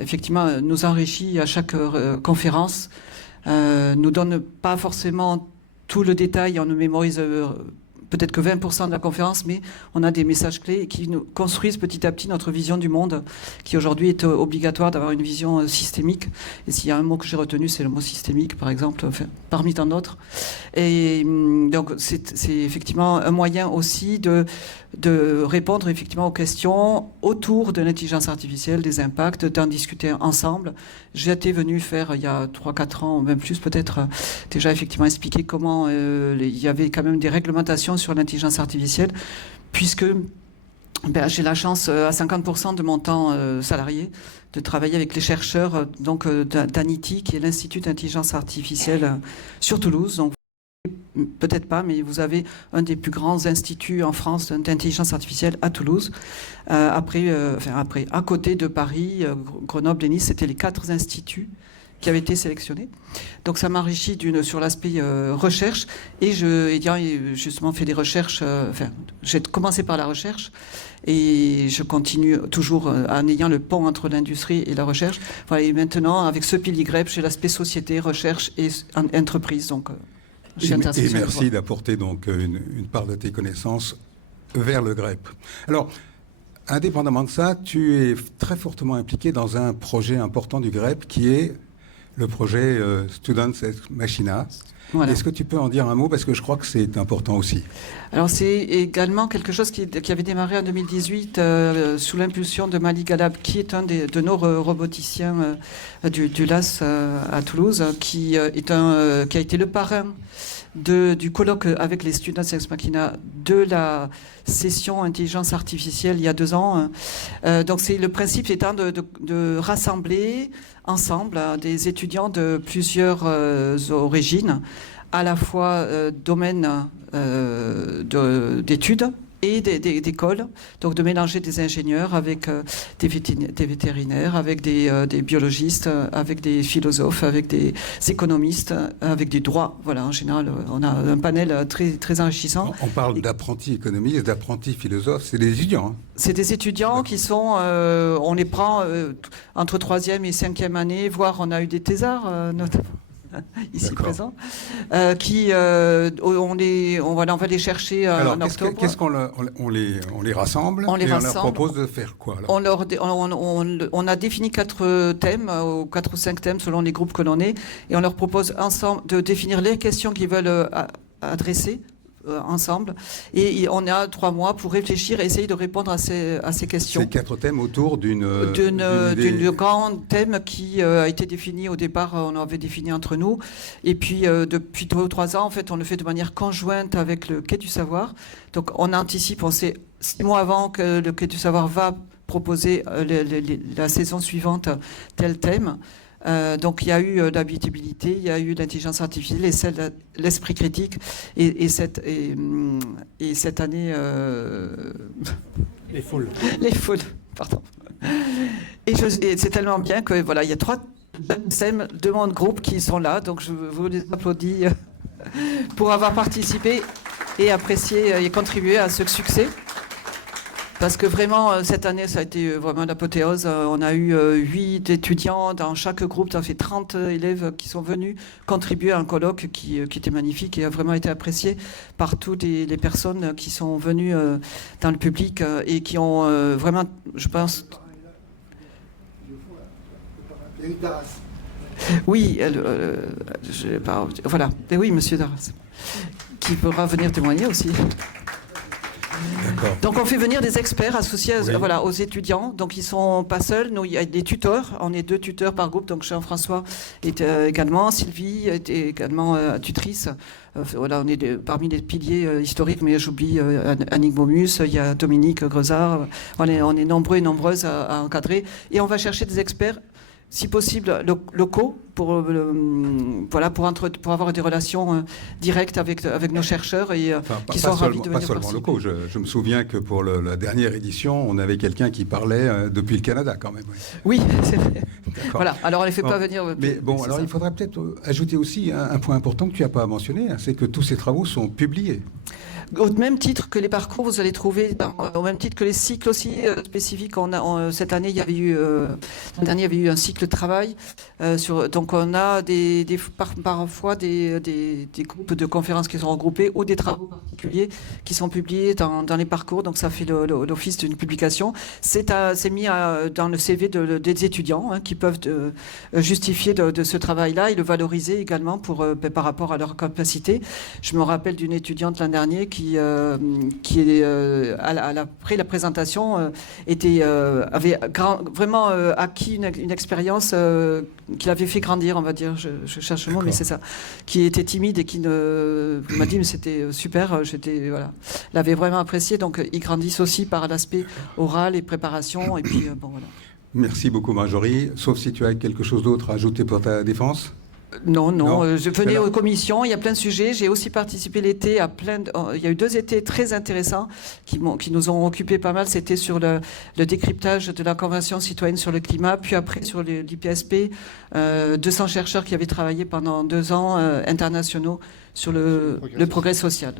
effectivement nous enrichit à chaque conférence, nous donne pas forcément tout le détail, on ne mémorise peut-être que 20% de la conférence, mais on a des messages clés qui nous construisent petit à petit notre vision du monde, qui aujourd'hui est obligatoire d'avoir une vision systémique. Et s'il y a un mot que j'ai retenu, c'est le mot systémique, par exemple, enfin, parmi tant d'autres. Et donc, c'est effectivement un moyen aussi de répondre effectivement aux questions autour de l'intelligence artificielle, des impacts, d'en discuter ensemble. J'étais venu faire, il y a 3-4 ans, ou même plus peut-être, déjà effectivement expliquer comment il y avait quand même des réglementations sur l'intelligence artificielle, puisque j'ai la chance, à 50% de mon temps salarié, de travailler avec les chercheurs d'ANITI, qui est l'Institut d'intelligence artificielle à Toulouse. Donc, peut-être pas, mais vous avez un des plus grands instituts en France d'intelligence artificielle à Toulouse. À côté de Paris, Grenoble et Nice, c'était les 4 instituts qui avaient été sélectionnés. Donc ça m'enrichit sur l'aspect recherche, et ayant justement fait des recherches, j'ai commencé par la recherche, et je continue toujours en ayant le pont entre l'industrie et la recherche. Voilà, et maintenant, avec ce pilier GREP, j'ai l'aspect société, recherche et entreprise. Donc, et merci d'apporter donc une part de tes connaissances vers le GREP. Alors, indépendamment de ça, tu es très fortement impliqué dans un projet important du GREP qui est le projet Students Ex Machina. Voilà. Est-ce que tu peux en dire un mot, parce que je crois que c'est important aussi. Alors c'est également quelque chose qui avait démarré en 2018 sous l'impulsion de Malik Galab, qui est un de nos roboticiens du LAS à Toulouse, qui a été le parrain du colloque avec les Students Ex Machina de la session intelligence artificielle il y a 2 ans. Donc le principe étant de rassembler ensemble des étudiants de plusieurs origines, à la fois domaines d'études et d'écoles, donc de mélanger des ingénieurs avec des vétérinaires, avec des biologistes, avec des philosophes, avec des économistes, avec des droits. Voilà, en général, on a un panel très, très enrichissant. On parle d'apprentis économistes, d'apprentis philosophes, c'est des étudiants. Hein. C'est des étudiants qui sont, on les prend entre 3e et 5e année, voire on a eu des thésards notamment. Ici présent, on va les chercher en octobre. Qu'est-ce qu'on les rassemble on les rassemble. On leur propose de faire quoi alors on a défini 4 thèmes, ou 4 ou 5 thèmes selon les groupes que l'on est, et on leur propose ensemble de définir les questions qu'ils veulent adresser ensemble, et on a 3 mois pour réfléchir et essayer de répondre à ces questions. Ces 4 thèmes autour d'une grande thème qui a été définie au départ, on avait défini entre nous, et puis depuis 2 ou 3 ans, en fait, on le fait de manière conjointe avec le Quai du Savoir. Donc on anticipe, on sait 6 mois avant que le Quai du Savoir va proposer la saison suivante tel thème. Donc il y a eu l'habitabilité, il y a eu l'intelligence artificielle et l'esprit critique, et cette année Les foules. Les foules, pardon. Et c'est tellement bien que voilà, il y a 3 thèmes de mon groupe qui sont là, donc je vous les applaudis pour avoir participé et apprécié et contribué à ce succès. Parce que vraiment, cette année, ça a été vraiment l'apothéose. On a eu 8 étudiants dans chaque groupe. Ça fait 30 élèves qui sont venus contribuer à un colloque qui était magnifique et a vraiment été apprécié par toutes les personnes qui sont venues dans le public et qui ont vraiment, je pense... Oui, voilà. Et oui, monsieur Darras, qui pourra venir témoigner aussi. Donc on fait venir des experts associés aux étudiants. Donc ils sont pas seuls. Nous, il y a des tuteurs. On est 2 tuteurs par groupe. Donc Jean-François est également, Sylvie est également tutrice. Voilà, on est parmi les piliers historiques, mais j'oublie Annick Bomus, il y a Dominique Grezard. On est nombreux et nombreuses à encadrer. Et on va chercher des experts, si possible locaux, pour avoir des relations directes avec nos chercheurs et qui sont ravis de venir pas seulement locaux. Je me souviens que pour la dernière édition, on avait quelqu'un qui parlait depuis le Canada quand même. Oui, c'est vrai. Voilà, alors on ne les fait pas venir. Mais bon, alors il faudrait peut-être ajouter aussi un point important que tu n'as pas mentionné, c'est que tous ces travaux sont publiés. Au même titre que les parcours, vous allez trouver, au même titre que les cycles aussi spécifiques. Cette année, il y avait eu un cycle de travail. Donc on a parfois des groupes de conférences qui sont regroupés ou des travaux particuliers qui sont publiés dans les parcours. Donc ça fait l'office d'une publication. C'est mis dans le CV des étudiants qui peuvent justifier de ce travail-là et le valoriser également par rapport à leur capacité. Je me rappelle d'une étudiante l'an dernier qui après la présentation avait vraiment acquis une expérience qui l'avait fait grandir, on va dire, je cherche le mot, mais c'est ça, qui était timide et qui m'a dit mais c'était super, l'avait vraiment apprécié, donc ils grandissent aussi par l'aspect oral et préparation, et puis bon voilà. Merci beaucoup Marjorie, sauf si tu as quelque chose d'autre à ajouter pour ta défense. Non. Je venais aux commissions, il y a plein de sujets. J'ai aussi participé l'été à il y a eu 2 étés très intéressants qui nous ont occupé pas mal. C'était sur le décryptage de la Convention citoyenne sur le climat, puis après sur l'IPSP, 200 chercheurs qui avaient travaillé pendant 2 ans internationaux sur le progrès social.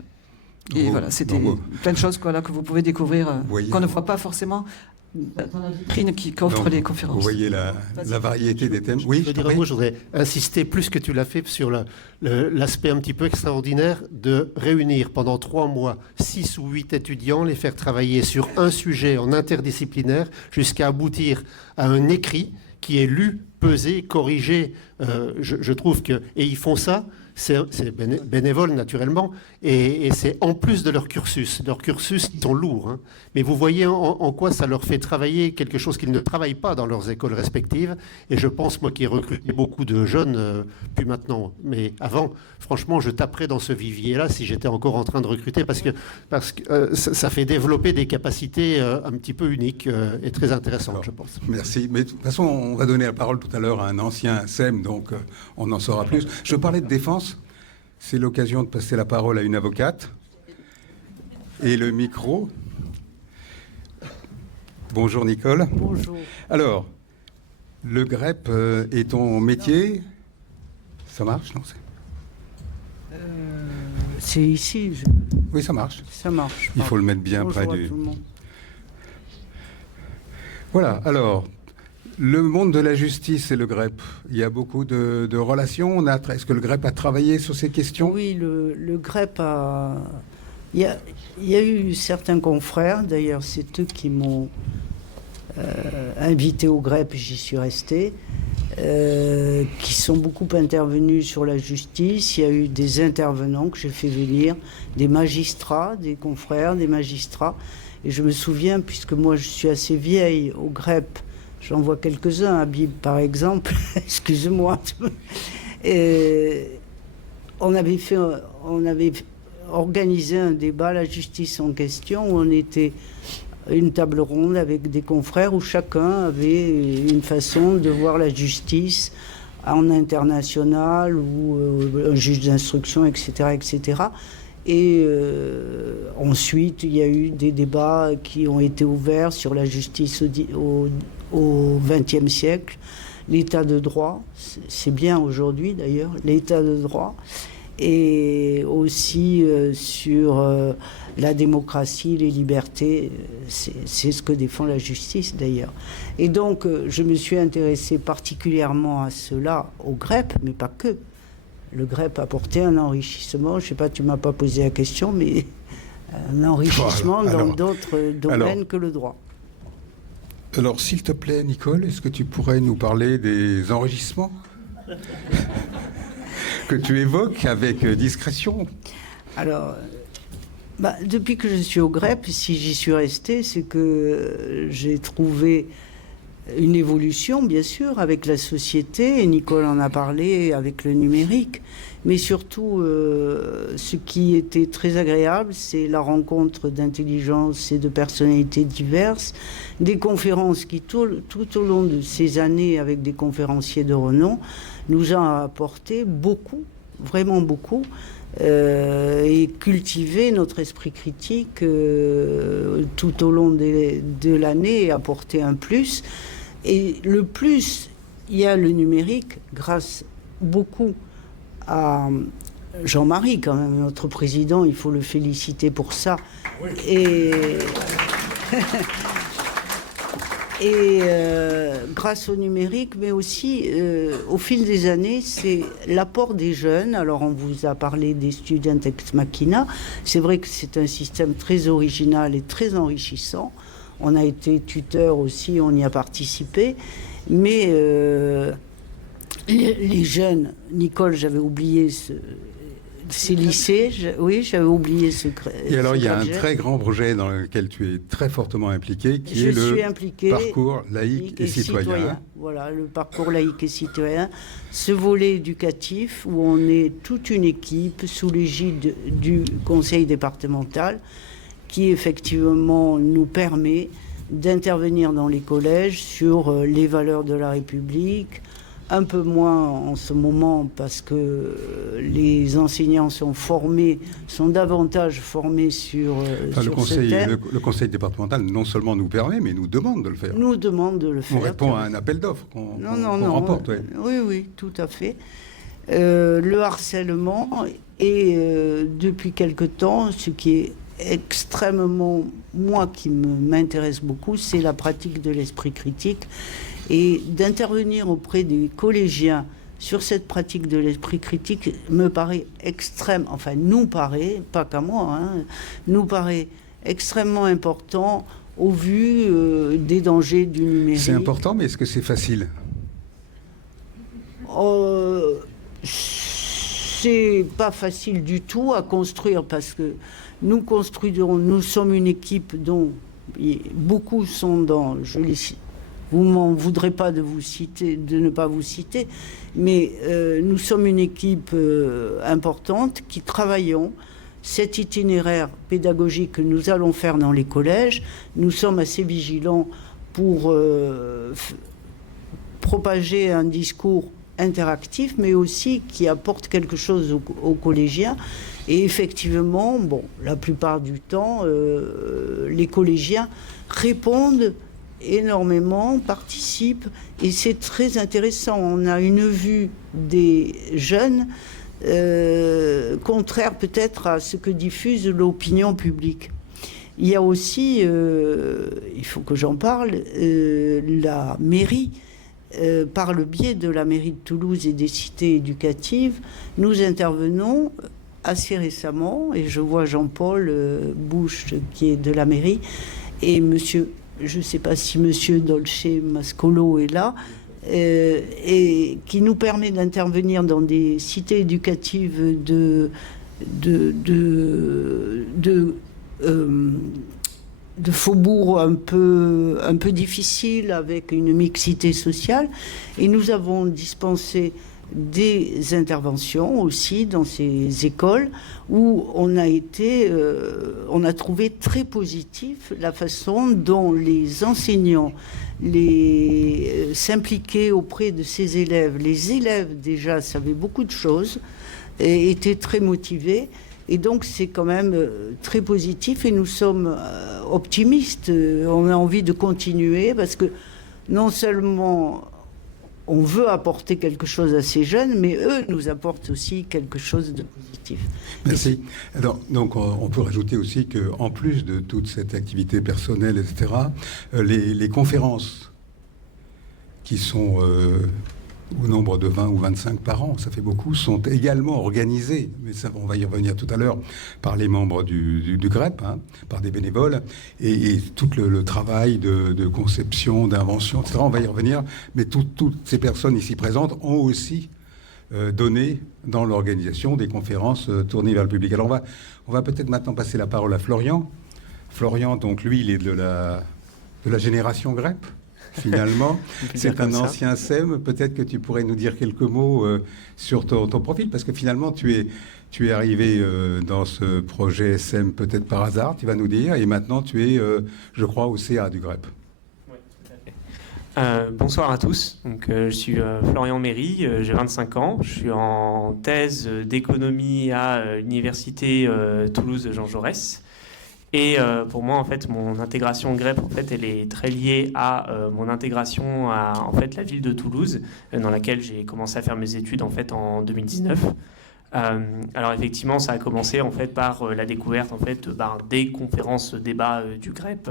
Et voilà, c'était plein de choses que vous pouvez découvrir, qu'on ne voit pas forcément dans la vitrine qu'offrent Donc, les conférences. Vous voyez la variété des thèmes. Oui, Je veux dire un mot, je voudrais insister plus que tu l'as fait sur l'aspect un petit peu extraordinaire de réunir pendant 3 mois 6 ou 8 étudiants, les faire travailler sur un sujet en interdisciplinaire jusqu'à aboutir à un écrit qui est lu, pesé, corrigé. Je trouve que... Et ils font ça, c'est bénévole naturellement, et c'est en plus de leur cursus. Leurs cursus, ils sont lourds. Hein. Mais vous voyez en quoi ça leur fait travailler quelque chose qu'ils ne travaillent pas dans leurs écoles respectives. Et je pense, moi qui ai recruté beaucoup de jeunes, plus maintenant, mais avant, franchement, je taperais dans ce vivier-là si j'étais encore en train de recruter, parce que ça fait développer des capacités un petit peu uniques et très intéressantes, Alors, je pense. Merci. Mais de toute façon, on va donner la parole tout à l'heure à un ancien SEM, donc on en saura plus. Je parlais de défense. C'est l'occasion de passer la parole à une avocate. Et le micro. Bonjour Nicole. Bonjour. Alors, le GREP est ton métier. Ça marche, non? C'est ici. Oui, ça marche. Ça marche. Il faut le mettre bien Bonjour près du... à tout le monde. Voilà, alors, le monde de la justice et le GREP, il y a beaucoup de relations. Est-ce que le GREP a travaillé sur ces questions? Oui, le GREP a... Il y a eu certains confrères, d'ailleurs c'est eux qui m'ont invité au GREP, j'y suis resté, qui sont beaucoup intervenus sur la justice. Il y a eu des intervenants que j'ai fait venir, des magistrats, des confrères, des magistrats. Et je me souviens, puisque moi je suis assez vieille au GREP, j'en vois quelques-uns, Habib par exemple, excuse-moi. On avait organisé un débat, la justice en question, où on était une table ronde avec des confrères où chacun avait une façon de voir la justice en international ou un juge d'instruction, etc., etc. Et ensuite, il y a eu des débats qui ont été ouverts sur la justice au XXe siècle, l'état de droit, c'est bien aujourd'hui d'ailleurs, l'état de droit, et aussi sur la démocratie, les libertés, c'est ce que défend la justice d'ailleurs. Et donc, je me suis intéressé particulièrement à cela au GREP, mais pas que. Le GREP a apporté un enrichissement, je ne sais pas, tu ne m'as pas posé la question, mais un enrichissement dans d'autres domaines que le droit. Alors, s'il te plaît, Nicole, est-ce que tu pourrais nous parler des enrichissements que tu évoques avec discrétion? Alors, depuis que je suis au GREP, si j'y suis resté, c'est que j'ai trouvé une évolution, bien sûr, avec la société, et Nicole en a parlé, avec le numérique. Mais surtout, ce qui était très agréable, c'est la rencontre d'intelligences et de personnalités diverses, des conférences qui, tout au long de ces années, avec des conférenciers de renom, nous ont apporté beaucoup, vraiment beaucoup, et cultivé notre esprit critique tout au long de l'année et apporté un plus. Et le plus, il y a le numérique, grâce beaucoup à Jean-Marie, quand même, notre président, il faut le féliciter pour ça. Oui. Et grâce au numérique, mais aussi au fil des années, c'est l'apport des jeunes. Alors on vous a parlé des students ex machina. C'est vrai que c'est un système très original et très enrichissant. On a été tuteur aussi, on y a participé. Mais les jeunes, Nicole, j'avais oublié ces lycées, oui, j'avais oublié ce. Et alors, il y a un très grand projet dans lequel tu es très fortement impliqué, qui est le parcours laïque et citoyen. Voilà, le parcours laïque et citoyen. Ce volet éducatif où on est toute une équipe sous l'égide du conseil départemental qui, effectivement, nous permet d'intervenir dans les collèges sur les valeurs de la République. Un peu moins en ce moment parce que les enseignants sont davantage formés sur ce thème. Le conseil départemental non seulement nous permet, mais nous demande de le faire. Nous demande de le faire. On répond à un appel d'offres qu'on remporte. Oui, tout à fait. Le harcèlement est depuis quelque temps, ce qui est extrêmement, moi, qui m'intéresse beaucoup, c'est la pratique de l'esprit critique. Et d'intervenir auprès des collégiens sur cette pratique de l'esprit critique me paraît nous paraît, pas qu'à moi, nous paraît extrêmement important au vu des dangers du numérique. C'est important, mais est-ce que c'est facile ? C'est pas facile du tout à construire parce que nous sommes une équipe dont beaucoup sont dans, vous m'en voudrez pas de ne pas vous citer, mais nous sommes une équipe importante qui travaillons cet itinéraire pédagogique que nous allons faire dans les collèges. Nous sommes assez vigilants pour propager un discours interactif, mais aussi qui apporte quelque chose aux collégiens. Et effectivement, la plupart du temps, les collégiens répondent énormément, participent, et c'est très intéressant. On a une vue des jeunes contraire peut-être à ce que diffuse l'opinion publique. Il y a aussi, il faut que j'en parle, la mairie, par le biais de la mairie de Toulouse et des cités éducatives, nous intervenons assez récemment, et je vois Jean-Paul Bouche qui est de la mairie, et monsieur, je ne sais pas si monsieur Dolce Mascolo est là, et qui nous permet d'intervenir dans des cités éducatives de faubourgs un peu difficiles, avec une mixité sociale. Et nous avons dispensé des interventions aussi dans ces écoles où on a trouvé très positif la façon dont les enseignants s'impliquaient auprès de ces élèves. Les élèves déjà savaient beaucoup de choses et étaient très motivés. Et donc c'est quand même très positif et nous sommes optimistes. On a envie de continuer parce que non seulement on veut apporter quelque chose à ces jeunes, mais eux nous apportent aussi quelque chose de positif. Merci. Alors, donc, on peut rajouter aussi qu'en plus de toute cette activité personnelle, etc., les conférences qui sont au nombre de 20 ou 25 par an, ça fait beaucoup, sont également organisées, mais ça, on va y revenir tout à l'heure, par les membres du GREP, par des bénévoles, et tout le travail de conception, d'invention, etc., on va y revenir, mais toutes ces personnes ici présentes ont aussi donné dans l'organisation des conférences tournées vers le public. Alors on va peut-être maintenant passer la parole à Florian. Florian, donc lui, il est de la génération GREP. Finalement, c'est un ancien SEM. Peut-être que tu pourrais nous dire quelques mots sur ton profil, parce que finalement, tu es arrivé dans ce projet SEM peut-être par hasard, tu vas nous dire, et maintenant tu es, je crois, au CA du GREP. Oui, tout à fait. Bonsoir à tous. Donc, je suis Florian Méry, j'ai 25 ans, je suis en thèse d'économie à l'université Toulouse Jean Jaurès. Et pour moi, en fait, mon intégration GREP, en fait, elle est très liée à mon intégration à, en fait, la ville de Toulouse, dans laquelle j'ai commencé à faire mes études, en fait, en 2019. Alors, effectivement, ça a commencé, en fait, par la découverte, en fait, des conférences débats du GREP.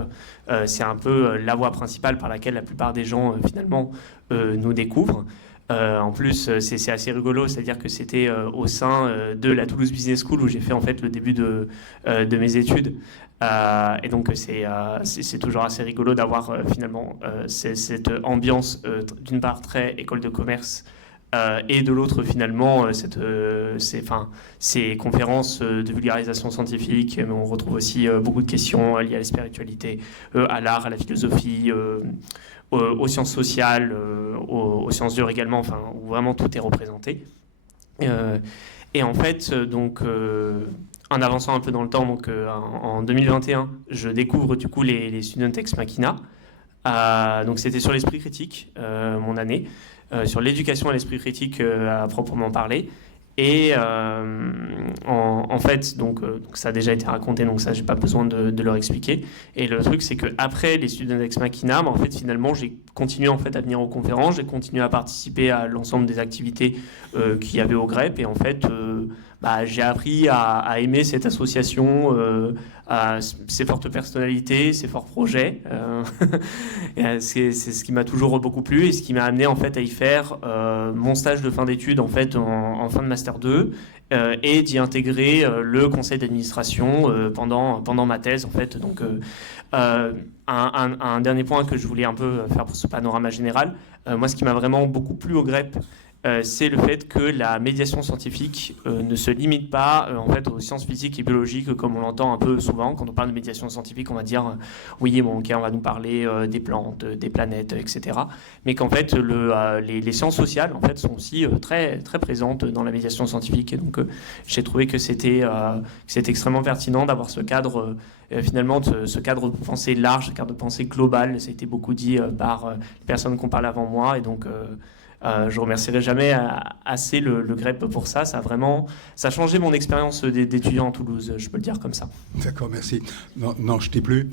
C'est un peu la voie principale par laquelle la plupart des gens, finalement, nous découvrent. En plus, c'est assez rigolo, c'est-à-dire que c'était au sein de la Toulouse Business School où j'ai fait en fait le début de mes études. Et donc c'est toujours assez rigolo d'avoir finalement cette ambiance d'une part très école de commerce et de l'autre finalement ces conférences de vulgarisation scientifique, mais on retrouve aussi beaucoup de questions liées à la spiritualité, à l'art, à la philosophie, aux sciences sociales, aux sciences dures également, enfin, où vraiment tout est représenté. Et en fait, donc, en avançant un peu dans le temps, donc, en 2021, je découvre du coup les Student Ex Machina. Donc c'était sur l'esprit critique, mon année, sur l'éducation à l'esprit critique à proprement parler. Et en fait, donc ça a déjà été raconté, donc ça, j'ai pas besoin de leur expliquer. Et le truc, c'est qu'après les Student Ex Machina, en fait, finalement, j'ai continué en fait à venir aux conférences, j'ai continué à participer à l'ensemble des activités qu'il y avait au GREP, et en fait j'ai appris à aimer cette association, à ses fortes personnalités, ses forts projets. C'est ce qui m'a toujours beaucoup plu et ce qui m'a amené en fait à y faire mon stage de fin d'études en fait en fin de master 2 et d'y intégrer le conseil d'administration pendant ma thèse en fait. Donc un dernier point que je voulais un peu faire pour ce panorama général, moi ce qui m'a vraiment beaucoup plu au GREP, c'est le fait que la médiation scientifique ne se limite pas en fait aux sciences physiques et biologiques comme on l'entend un peu souvent. Quand on parle de médiation scientifique, on va dire oui, bon, ok, on va nous parler des plantes, des planètes, etc. Mais qu'en fait les sciences sociales en fait sont aussi très très présentes dans la médiation scientifique. Et donc j'ai trouvé que c'était extrêmement pertinent d'avoir ce cadre. Finalement, ce cadre de pensée large, ce cadre de pensée global, ça a été beaucoup dit par les personnes qui ont parlé avant moi, et donc je remercierai jamais assez le GREP pour ça. Ça a changé mon expérience d'étudiant à Toulouse, je peux le dire comme ça. D'accord, merci. Non, je t'ai plus.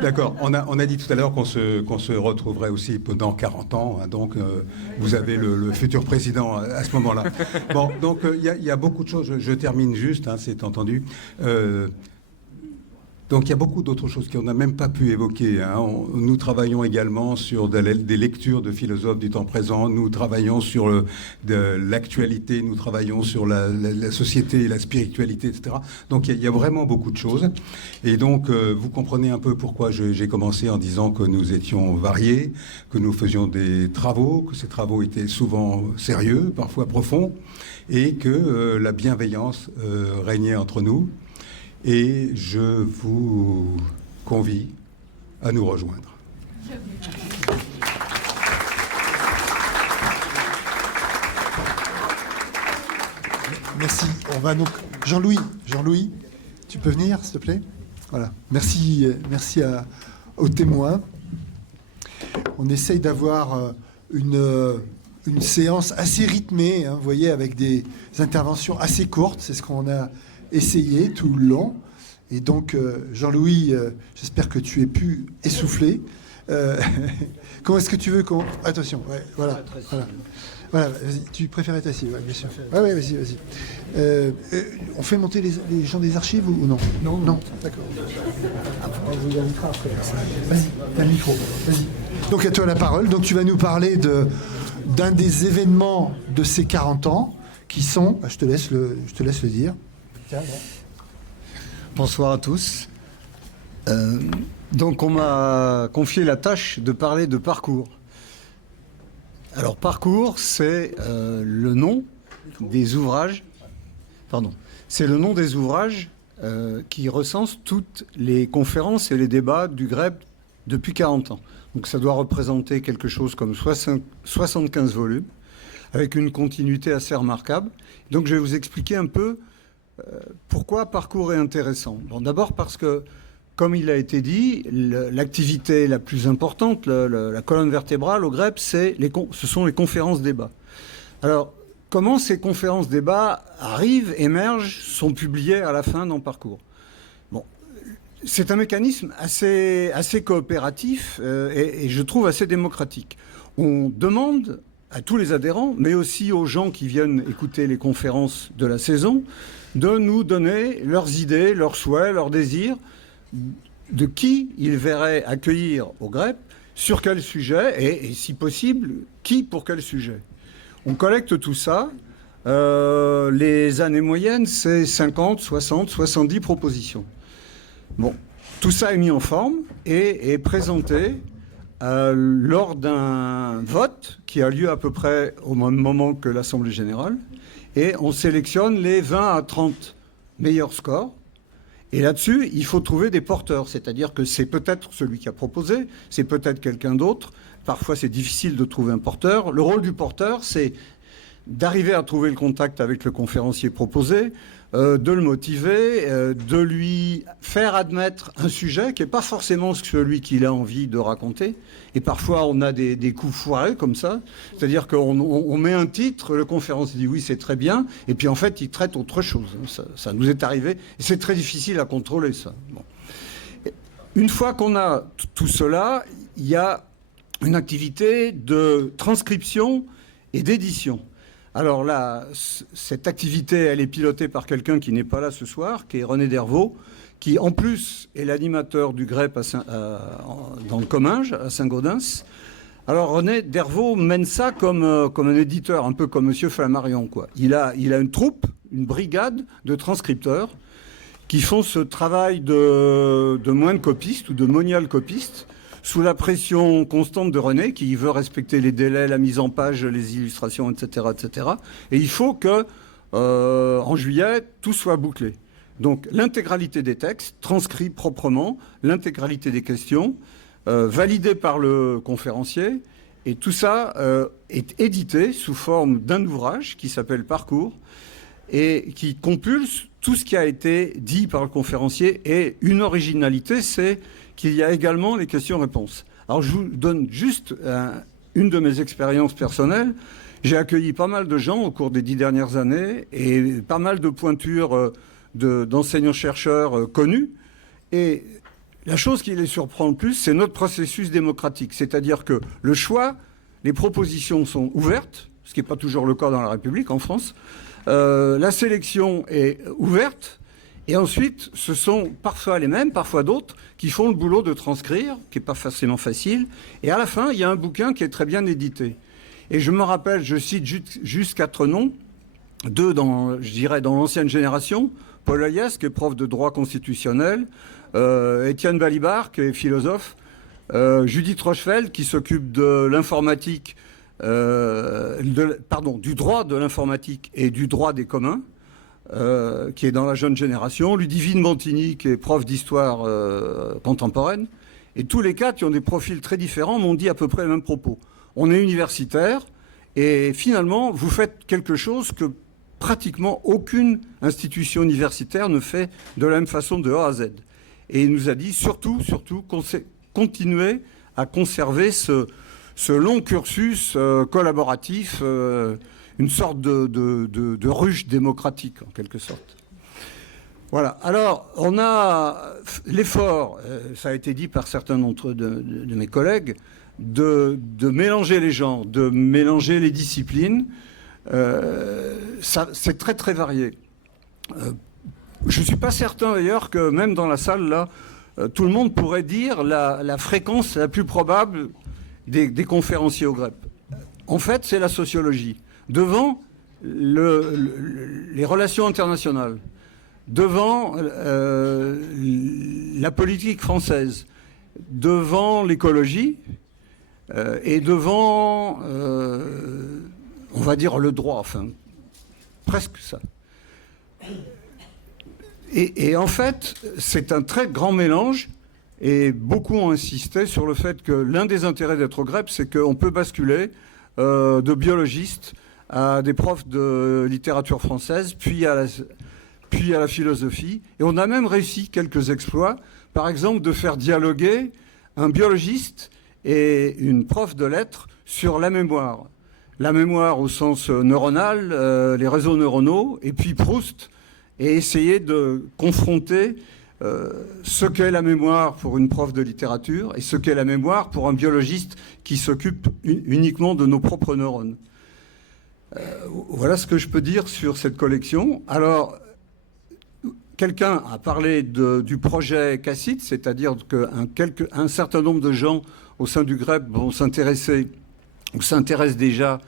D'accord, on a dit tout à l'heure qu'on se retrouverait aussi pendant 40 ans, hein, donc vous avez le futur président à ce moment-là. Bon, donc il y a beaucoup de choses, je termine juste, hein, c'est entendu. Donc il y a beaucoup d'autres choses qu'on n'a même pas pu évoquer. Hein. Nous travaillons également sur des lectures de philosophes du temps présent, nous travaillons sur l'actualité, nous travaillons sur la société, la spiritualité, etc. Donc il y a vraiment beaucoup de choses. Et donc vous comprenez un peu pourquoi j'ai commencé en disant que nous étions variés, que nous faisions des travaux, que ces travaux étaient souvent sérieux, parfois profonds, et que la bienveillance régnait entre nous. Et je vous convie à nous rejoindre. Merci. On va donc Jean-Louis, tu peux venir, s'il te plaît. Voilà. Merci aux témoins. On essaye d'avoir une séance assez rythmée, hein, vous voyez, avec des interventions assez courtes. C'est ce qu'on a essayé tout le long. Et donc, Jean-Louis, j'espère que tu es pu essouffler. Comment est-ce que tu veux qu'on... Attention, ouais, voilà. Voilà, tu préfères être assis, ouais, bien sûr. Ouais, vas-y. On fait monter les gens des archives ou non? Non, d'accord. On vous invitera après. Vas-y, t'as le micro, vas-y. Donc, à toi la parole. Donc, tu vas nous parler d'un des événements de ces 40 ans qui sont... Je te laisse le dire. Bonsoir à tous. Donc on m'a confié la tâche de parler de parcours. Alors parcours, c'est le nom des ouvrages. C'est le nom des ouvrages qui recensent toutes les conférences et les débats du GREP depuis 40 ans. Donc ça doit représenter quelque chose comme 75 volumes, avec une continuité assez remarquable. Donc je vais vous expliquer un peu pourquoi parcours est intéressant. Bon, d'abord parce que, comme il a été dit, l'activité la plus importante, la colonne vertébrale au GREP, ce sont les conférences débats. Alors, comment ces conférences débats arrivent, émergent, sont publiées à la fin dans Parcours? Bon, c'est un mécanisme assez coopératif et je trouve assez démocratique. On demande à tous les adhérents, mais aussi aux gens qui viennent écouter les conférences de la saison, de nous donner leurs idées, leurs souhaits, leurs désirs, de qui ils verraient accueillir au GREP, sur quel sujet, et si possible, qui pour quel sujet. On collecte tout ça. Les années moyennes, c'est 50, 60, 70 propositions. Bon, tout ça est mis en forme et est présenté lors d'un vote qui a lieu à peu près au même moment que l'Assemblée générale. Et on sélectionne les 20 à 30 meilleurs scores. Et là-dessus, il faut trouver des porteurs. C'est-à-dire que c'est peut-être celui qui a proposé, c'est peut-être quelqu'un d'autre. Parfois, c'est difficile de trouver un porteur. Le rôle du porteur, c'est d'arriver à trouver le contact avec le conférencier proposé, de le motiver, de lui faire admettre un sujet qui n'est pas forcément celui qu'il a envie de raconter. Et parfois, on a des coups foirés comme ça. C'est-à-dire qu'on met un titre, le conférencier dit oui, c'est très bien, et puis en fait, il traite autre chose. Ça nous est arrivé, et c'est très difficile à contrôler, ça. Bon. Une fois qu'on a tout cela, il y a une activité de transcription et d'édition. Alors là, cette activité, elle est pilotée par quelqu'un qui n'est pas là ce soir, qui est René Dervaux, qui en plus est l'animateur du GREP dans le Comminges, à Saint-Gaudens. Alors René Dervaux mène ça comme un éditeur, un peu comme Monsieur Flammarion, quoi. Il a une troupe, une brigade de transcripteurs qui font ce travail de moine copiste ou de monial copiste sous la pression constante de René, qui veut respecter les délais, la mise en page, les illustrations, etc., etc. Et il faut que, en juillet, tout soit bouclé. Donc l'intégralité des textes, transcrits proprement, l'intégralité des questions, validé par le conférencier, et tout ça est édité sous forme d'un ouvrage qui s'appelle Parcours et qui compulse tout ce qui a été dit par le conférencier. Et une originalité, c'est qu'il y a également les questions-réponses. Alors je vous donne juste une de mes expériences personnelles. J'ai accueilli pas mal de gens au cours des 10 dernières années et pas mal de pointures d'enseignants-chercheurs connus. Et la chose qui les surprend le plus, c'est notre processus démocratique. C'est-à-dire que le choix, les propositions sont ouvertes, ce qui n'est pas toujours le cas dans la République, en France. La sélection est ouverte. Et ensuite, ce sont parfois les mêmes, parfois d'autres, qui font le boulot de transcrire, qui n'est pas forcément facile. Et à la fin, il y a un bouquin qui est très bien édité. Et je me rappelle, je cite juste 4 noms, 2 dans l'ancienne génération, Paul Hayes, qui est prof de droit constitutionnel, Étienne Balibar, qui est philosophe, Judith Rochefeld, qui s'occupe de l'informatique, du droit de l'informatique et du droit des communs, qui est dans la jeune génération, Ludivine Montini, qui est prof d'histoire contemporaine. Et tous les 4 qui ont des profils très différents m'ont dit à peu près le même propos. On est universitaire et finalement, vous faites quelque chose que pratiquement aucune institution universitaire ne fait de la même façon de A à Z. Et il nous a dit surtout, continuez à conserver ce long cursus collaboratif, une sorte de ruche démocratique en quelque sorte. Voilà. Alors, on a l'effort, ça a été dit par certains de mes collègues, de mélanger les genres, de mélanger les disciplines. C'est très très varié. Je ne suis pas certain d'ailleurs que même dans la salle là, tout le monde pourrait dire la fréquence la plus probable des conférenciers au GREP. En fait, c'est la sociologie. Devant les relations internationales, devant la politique française, devant l'écologie et devant, on va dire, le droit, enfin, presque ça. Et en fait, c'est un très grand mélange, et beaucoup ont insisté sur le fait que l'un des intérêts d'être au GREP, c'est qu'on peut basculer de biologistes à des profs de littérature française, puis à la philosophie. Et on a même réussi quelques exploits, par exemple de faire dialoguer un biologiste et une prof de lettres sur la mémoire. La mémoire au sens neuronal, les réseaux neuronaux, et puis Proust, et essayer de confronter ce qu'est la mémoire pour une prof de littérature et ce qu'est la mémoire pour un biologiste qui s'occupe uniquement de nos propres neurones. Voilà ce que je peux dire sur cette collection. Alors, quelqu'un a parlé du projet CACIT, c'est-à-dire qu'un certain nombre de gens au sein du GREP vont s'intéresser ou s'intéressent déjà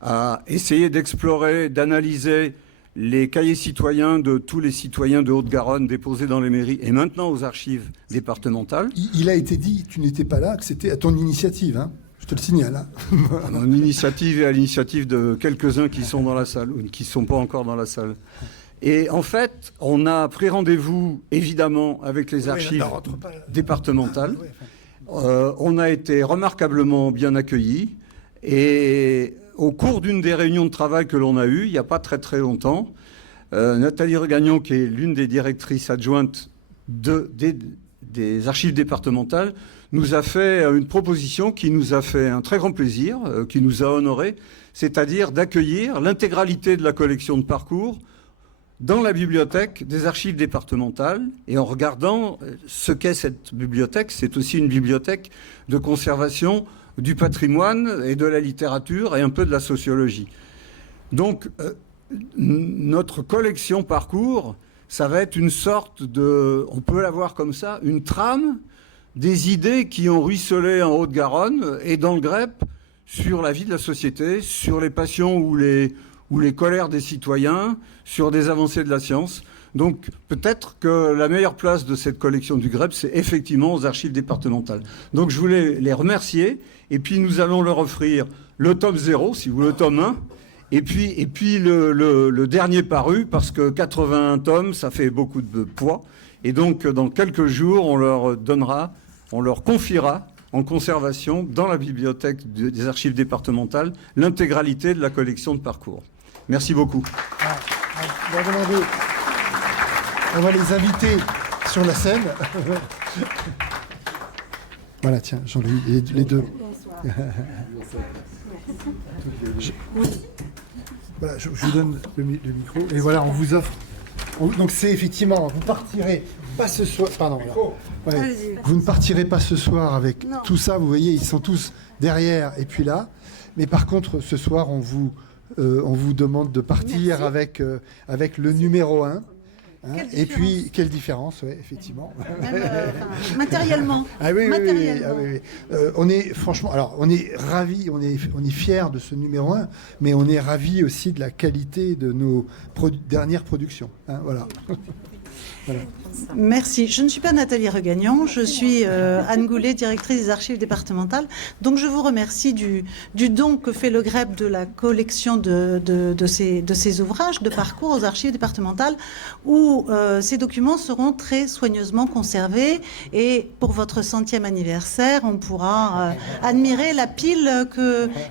à essayer d'explorer, d'analyser les cahiers citoyens de tous les citoyens de Haute-Garonne déposés dans les mairies et maintenant aux archives départementales. Il a été dit, tu n'étais pas là, que c'était à ton initiative, hein. Je te le signale. Hein. À mon initiative et à l'initiative de quelques-uns qui sont dans la salle ou qui ne sont pas encore dans la salle. Et en fait, on a pris rendez-vous, évidemment, avec les archives départementales. On a été remarquablement bien accueillis. Et au cours d'une des réunions de travail que l'on a eues, il n'y a pas très très longtemps, Nathalie Regagnon, qui est l'une des directrices adjointes des archives départementales, nous a fait une proposition qui nous a fait un très grand plaisir, qui nous a honorés, c'est-à-dire d'accueillir l'intégralité de la collection de Parcours dans la bibliothèque des archives départementales. Et en regardant ce qu'est cette bibliothèque, c'est aussi une bibliothèque de conservation du patrimoine et de la littérature et un peu de la sociologie. Donc, notre collection Parcours, ça va être une sorte de, on peut la voir comme ça, une trame des idées qui ont ruisselé en Haute-Garonne et dans le GREP sur la vie de la société, sur les passions ou les colères des citoyens, sur des avancées de la science. Donc peut-être que la meilleure place de cette collection du GREP, c'est effectivement aux archives départementales. Donc je voulais les remercier, et puis nous allons leur offrir le tome 0, si vous voulez, le tome 1, et puis le dernier paru, parce que 81 tomes, ça fait beaucoup de poids. Et donc, dans quelques jours, on leur confiera en conservation dans la bibliothèque des archives départementales l'intégralité de la collection de Parcours. Merci beaucoup. On va les inviter sur la scène. Voilà, tiens, Jean-Louis, les deux. Voilà, je vous donne le micro. Et voilà, on vous offre. Donc c'est effectivement, vous partirez pas ce soir. Pardon. Ouais, vous ne partirez pas ce soir avec tout ça. Vous voyez, ils sont tous derrière et puis là. Mais par contre, ce soir, on vous demande de partir avec le numéro 1. Hein, et puis, quelle différence, ouais, effectivement. Matériellement. Ah oui, matériellement. oui. On est franchement, alors on est ravis, on est fiers de ce numéro 1, mais on est ravis aussi de la qualité de nos dernières productions. Hein, voilà. Voilà. Merci. Je ne suis pas Nathalie Regagnon, je suis Anne Goulet, directrice des archives départementales. Donc je vous remercie du don que fait le GREP de la collection de ces ouvrages de Parcours aux archives départementales, où ces documents seront très soigneusement conservés. Et pour votre 100e anniversaire, on pourra admirer la pile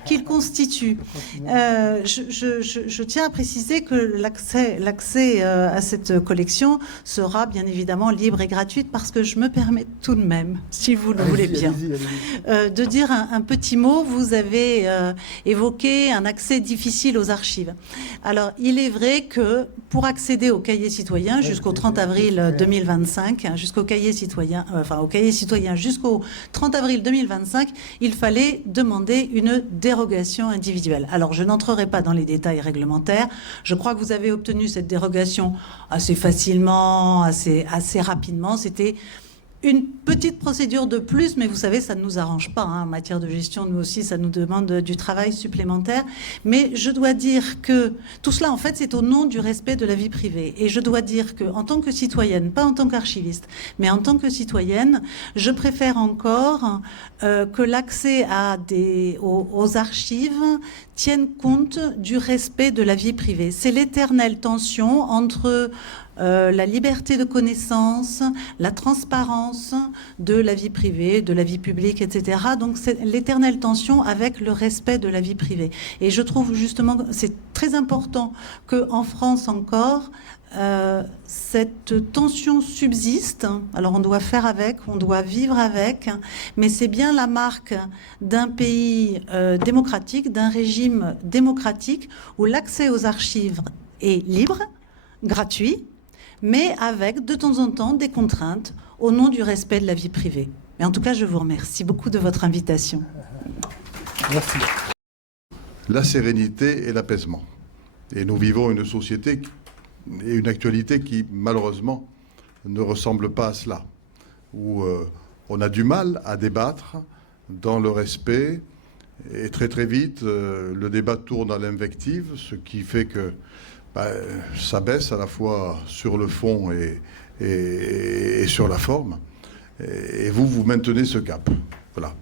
qu'ils constituent. Je tiens à préciser que l'accès à cette collection sera bien évidemment libre et gratuite, parce que je me permets tout de même, si vous le voulez bien, de dire un petit mot. Vous avez évoqué un accès difficile aux archives. Alors, il est vrai que pour accéder au cahier citoyen jusqu'au 30 avril 2025, jusqu'au cahier citoyen, jusqu'au 30 avril 2025, il fallait demander une dérogation individuelle. Alors, je n'entrerai pas dans les détails réglementaires. Je crois que vous avez obtenu cette dérogation assez facilement, assez rapidement. C'était une petite procédure de plus, mais vous savez, ça ne nous arrange pas. En matière de gestion, nous aussi, ça nous demande du travail supplémentaire. Mais je dois dire que tout cela, en fait, c'est au nom du respect de la vie privée. Et je dois dire qu'en tant que citoyenne, pas en tant qu'archiviste, mais en tant que citoyenne, je préfère encore que l'accès aux archives tienne compte du respect de la vie privée. C'est l'éternelle tension entre la liberté de connaissance, la transparence de la vie privée, de la vie publique, etc. Donc c'est l'éternelle tension avec le respect de la vie privée. Et je trouve justement que c'est très important qu'en France encore, cette tension subsiste. Alors on doit faire avec, on doit vivre avec, mais c'est bien la marque d'un pays démocratique, d'un régime démocratique où l'accès aux archives est libre, gratuit, mais avec de temps en temps des contraintes au nom du respect de la vie privée. Mais en tout cas, je vous remercie beaucoup de votre invitation. Merci. La sérénité et l'apaisement. Et nous vivons une société et une actualité qui, malheureusement, ne ressemble pas à cela, où on a du mal à débattre dans le respect, et très très vite, le débat tourne à l'invective, ce qui fait que ça baisse à la fois sur le fond et sur la forme. Et vous maintenez ce cap. Voilà.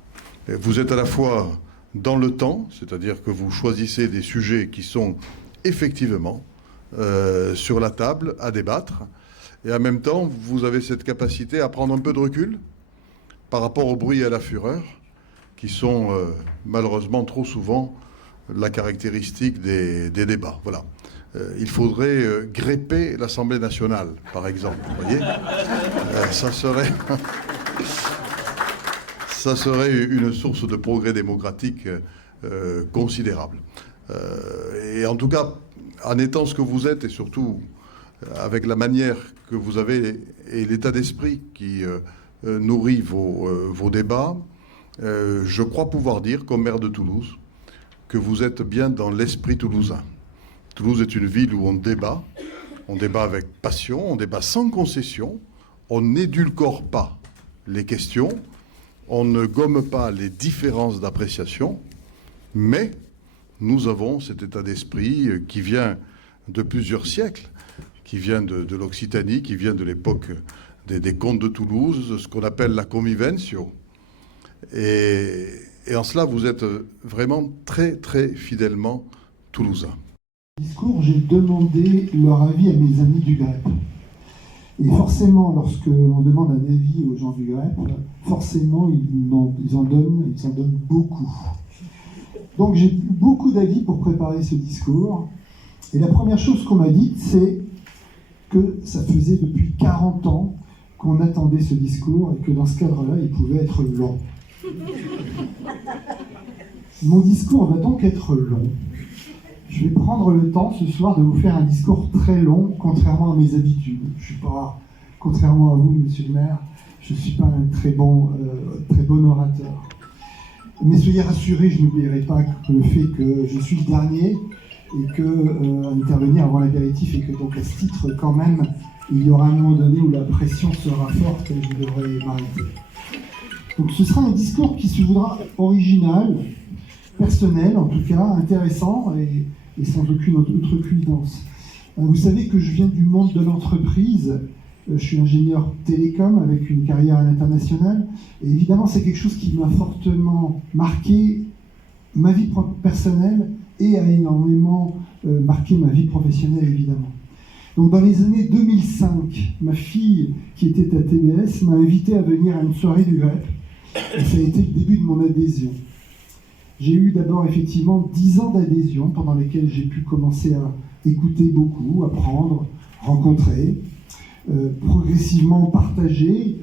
Et vous êtes à la fois dans le temps, c'est-à-dire que vous choisissez des sujets qui sont effectivement sur la table à débattre, et en même temps, vous avez cette capacité à prendre un peu de recul par rapport au bruit et à la fureur, qui sont malheureusement trop souvent la caractéristique des débats. Voilà. Il faudrait grepper l'Assemblée nationale, par exemple. Vous voyez, ça serait une source de progrès démocratique considérable. Et en tout cas, en étant ce que vous êtes, et surtout avec la manière que vous avez et l'état d'esprit qui nourrit vos débats, je crois pouvoir dire, comme maire de Toulouse, que vous êtes bien dans l'esprit toulousain. Toulouse est une ville où on débat avec passion, on débat sans concession, on n'édulcore pas les questions, on ne gomme pas les différences d'appréciation, mais nous avons cet état d'esprit qui vient de plusieurs siècles, qui vient de l'Occitanie, qui vient de l'époque des comtes de Toulouse, ce qu'on appelle la conviventio. Et en cela, vous êtes vraiment très, très fidèlement toulousain. Discours, j'ai demandé leur avis à mes amis du GREP. Et forcément, lorsque on demande un avis aux gens du GREP, forcément, ils en donnent beaucoup. Donc j'ai eu beaucoup d'avis pour préparer ce discours. Et la première chose qu'on m'a dite, c'est que ça faisait depuis 40 ans qu'on attendait ce discours et que dans ce cadre-là, il pouvait être long. Mon discours va donc être long. Je vais prendre le temps ce soir de vous faire un discours très long, contrairement à mes habitudes. Contrairement à vous, monsieur le maire, je ne suis pas un très bon orateur. Mais soyez rassurés, je n'oublierai pas le fait que je suis le dernier et que intervenir avant l'apéritif et que donc à ce titre, quand même, il y aura un moment donné où la pression sera forte et je devrai m'arrêter. Donc ce sera un discours qui se voudra original, personnel en tout cas, intéressant et sans aucune outrecuidance. Vous savez que je viens du monde de l'entreprise. Je suis ingénieur télécom avec une carrière à l'international. Et évidemment, c'est quelque chose qui m'a fortement marqué ma vie personnelle et a énormément marqué ma vie professionnelle, évidemment. Donc dans les années 2005, ma fille, qui était à TBS, m'a invité à venir à une soirée du GREP. Et ça a été le début de mon adhésion. J'ai eu d'abord effectivement 10 ans d'adhésion pendant lesquels j'ai pu commencer à écouter beaucoup, apprendre, rencontrer, progressivement partager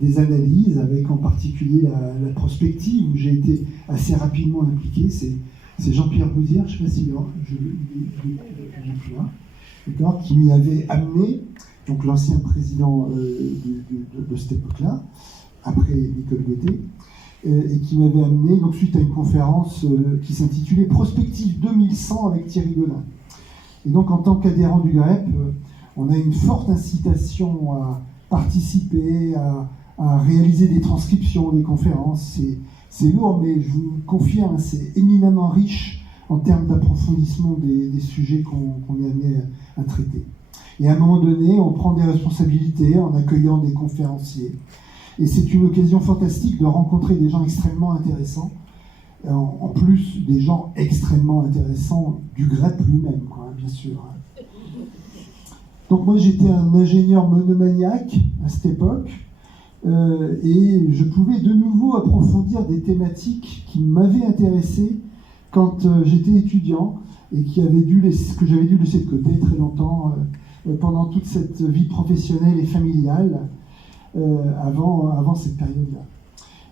des analyses avec en particulier la prospective où j'ai été assez rapidement impliqué. C'est Jean-Pierre Bouzière, je ne sais pas s'il est là, d'accord, qui m'y avait amené, donc l'ancien président de cette époque-là, après Nicole Gauthier, et qui m'avait amené donc, suite à une conférence qui s'intitulait Prospective 2100 avec Thierry Godin. Et donc en tant qu'adhérent du GREP, on a une forte incitation à participer, à réaliser des transcriptions, des conférences. C'est lourd, mais je vous confirme, c'est éminemment riche en termes d'approfondissement des sujets qu'on est amené à traiter. Et à un moment donné, on prend des responsabilités en accueillant des conférenciers. Et c'est une occasion fantastique de rencontrer des gens extrêmement intéressants, en plus des gens extrêmement intéressants du GREP lui-même, bien sûr. Donc moi j'étais un ingénieur monomaniaque à cette époque, et je pouvais de nouveau approfondir des thématiques qui m'avaient intéressé quand j'étais étudiant et que j'avais dû laisser de côté très longtemps pendant toute cette vie professionnelle et familiale. Avant cette période-là.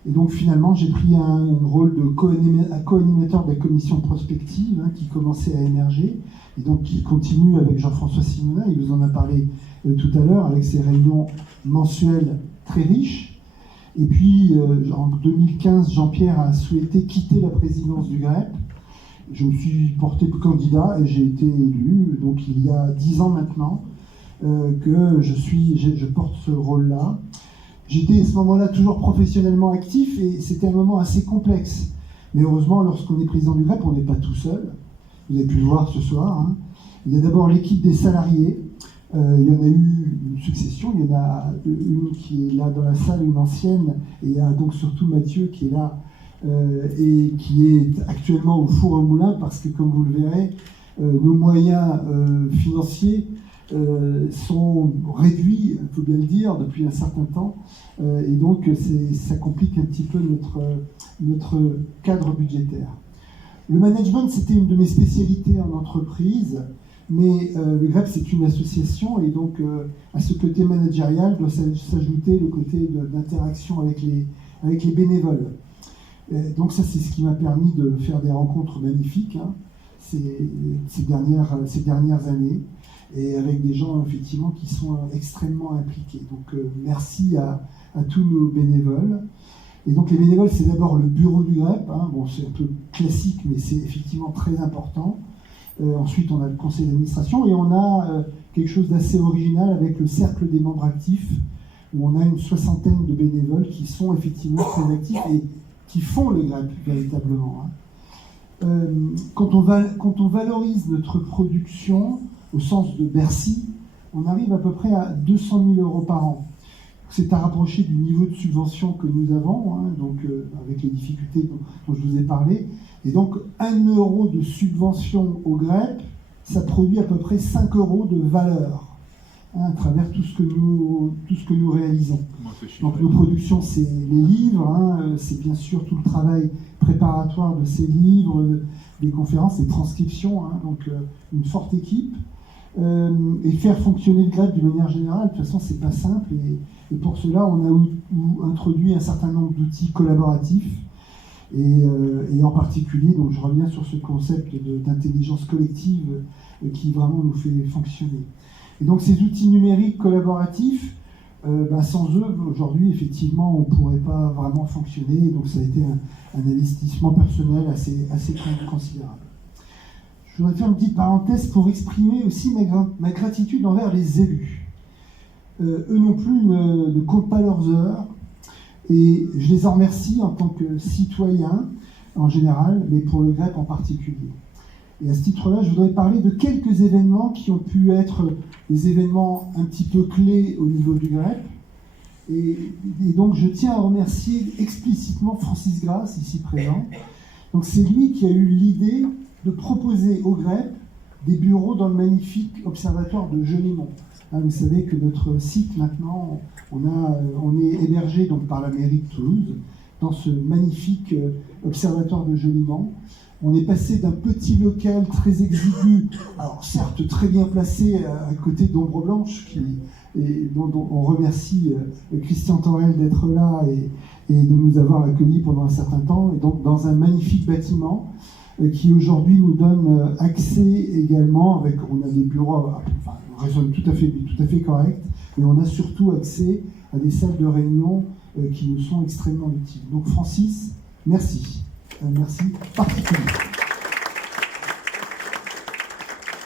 Et donc finalement, j'ai pris un rôle de co-animateur de la commission prospective qui commençait à émerger, et donc qui continue avec Jean-François Simonin, il vous en a parlé tout à l'heure, avec ses réunions mensuelles très riches. Et puis en 2015, Jean-Pierre a souhaité quitter la présidence du GREP. Je me suis porté candidat et j'ai été élu, donc il y a 10 ans maintenant, que je porte ce rôle-là. J'étais à ce moment-là toujours professionnellement actif et c'était un moment assez complexe. Mais heureusement, lorsqu'on est président du GREP, on n'est pas tout seul. Vous avez pu le voir ce soir. Il y a d'abord l'équipe des salariés. Il y en a eu une succession. Il y en a une qui est là dans la salle, une ancienne. Et il y a donc surtout Mathieu qui est là et qui est actuellement au four au moulin parce que, comme vous le verrez, nos moyens financiers sont réduits, il faut bien le dire, depuis un certain temps, et donc ça complique un petit peu notre cadre budgétaire. Le management, c'était une de mes spécialités en entreprise, mais le GREP, c'est une association, et donc à ce côté managérial doit s'ajouter le côté d'interaction avec les bénévoles. Donc ça, c'est ce qui m'a permis de faire des rencontres magnifiques ces dernières années. et avec des gens effectivement qui sont extrêmement impliqués. Donc merci à tous nos bénévoles. Et donc les bénévoles, c'est d'abord le bureau du GREP, hein. Bon, c'est un peu classique, mais c'est effectivement très important. Ensuite, on a le conseil d'administration et on a quelque chose d'assez original avec le cercle des membres actifs, où on a une 60aine de bénévoles qui sont effectivement très actifs et qui font le GREP véritablement, hein. Quand on valorise notre production au sens de Bercy, on arrive à peu près à 200 000 € par an. C'est à rapprocher du niveau de subvention que nous avons, hein, donc avec les difficultés dont je vous ai parlé. Et donc 1 € de subvention au GREP, ça produit à peu près 5 € de valeur, hein, à travers tout ce que nous réalisons. Donc nos productions, c'est les livres, hein, c'est bien sûr tout le travail préparatoire de ces livres, des conférences, des transcriptions, hein, donc une forte équipe. Et faire fonctionner le GREP d'une manière générale, de toute façon, c'est pas simple. Et pour cela, on a introduit un certain nombre d'outils collaboratifs. Et en particulier, donc je reviens sur ce concept d'intelligence collective qui vraiment nous fait fonctionner. Et donc ces outils numériques collaboratifs, sans eux, aujourd'hui, effectivement, on ne pourrait pas vraiment fonctionner. Donc ça a été un investissement personnel assez considérable. Je voudrais faire une petite parenthèse pour exprimer aussi ma gratitude envers les élus. Eux non plus ne comptent pas leurs heures, et je les en remercie en tant que citoyen en général, mais pour le GREP en particulier. Et à ce titre-là, je voudrais parler de quelques événements qui ont pu être des événements un petit peu clés au niveau du GREP. Et donc je tiens à remercier explicitement Francis Grasse, ici présent. Donc c'est lui qui a eu l'idée de proposer au GREP des bureaux dans le magnifique observatoire de Genémont. Hein, vous savez que notre site maintenant, on est hébergé donc par la mairie de Toulouse dans ce magnifique observatoire de Genémont. On est passé d'un petit local très exigu, alors certes très bien placé à côté d'Ombre Blanche, dont on remercie Christian Torel d'être là et de nous avoir accueillis pendant un certain temps, et donc dans un magnifique bâtiment qui aujourd'hui nous donne accès également, on a des bureaux, enfin, raisonne tout à fait correct, mais on a surtout accès à des salles de réunion qui nous sont extrêmement utiles. Donc Francis, merci. Merci particulièrement.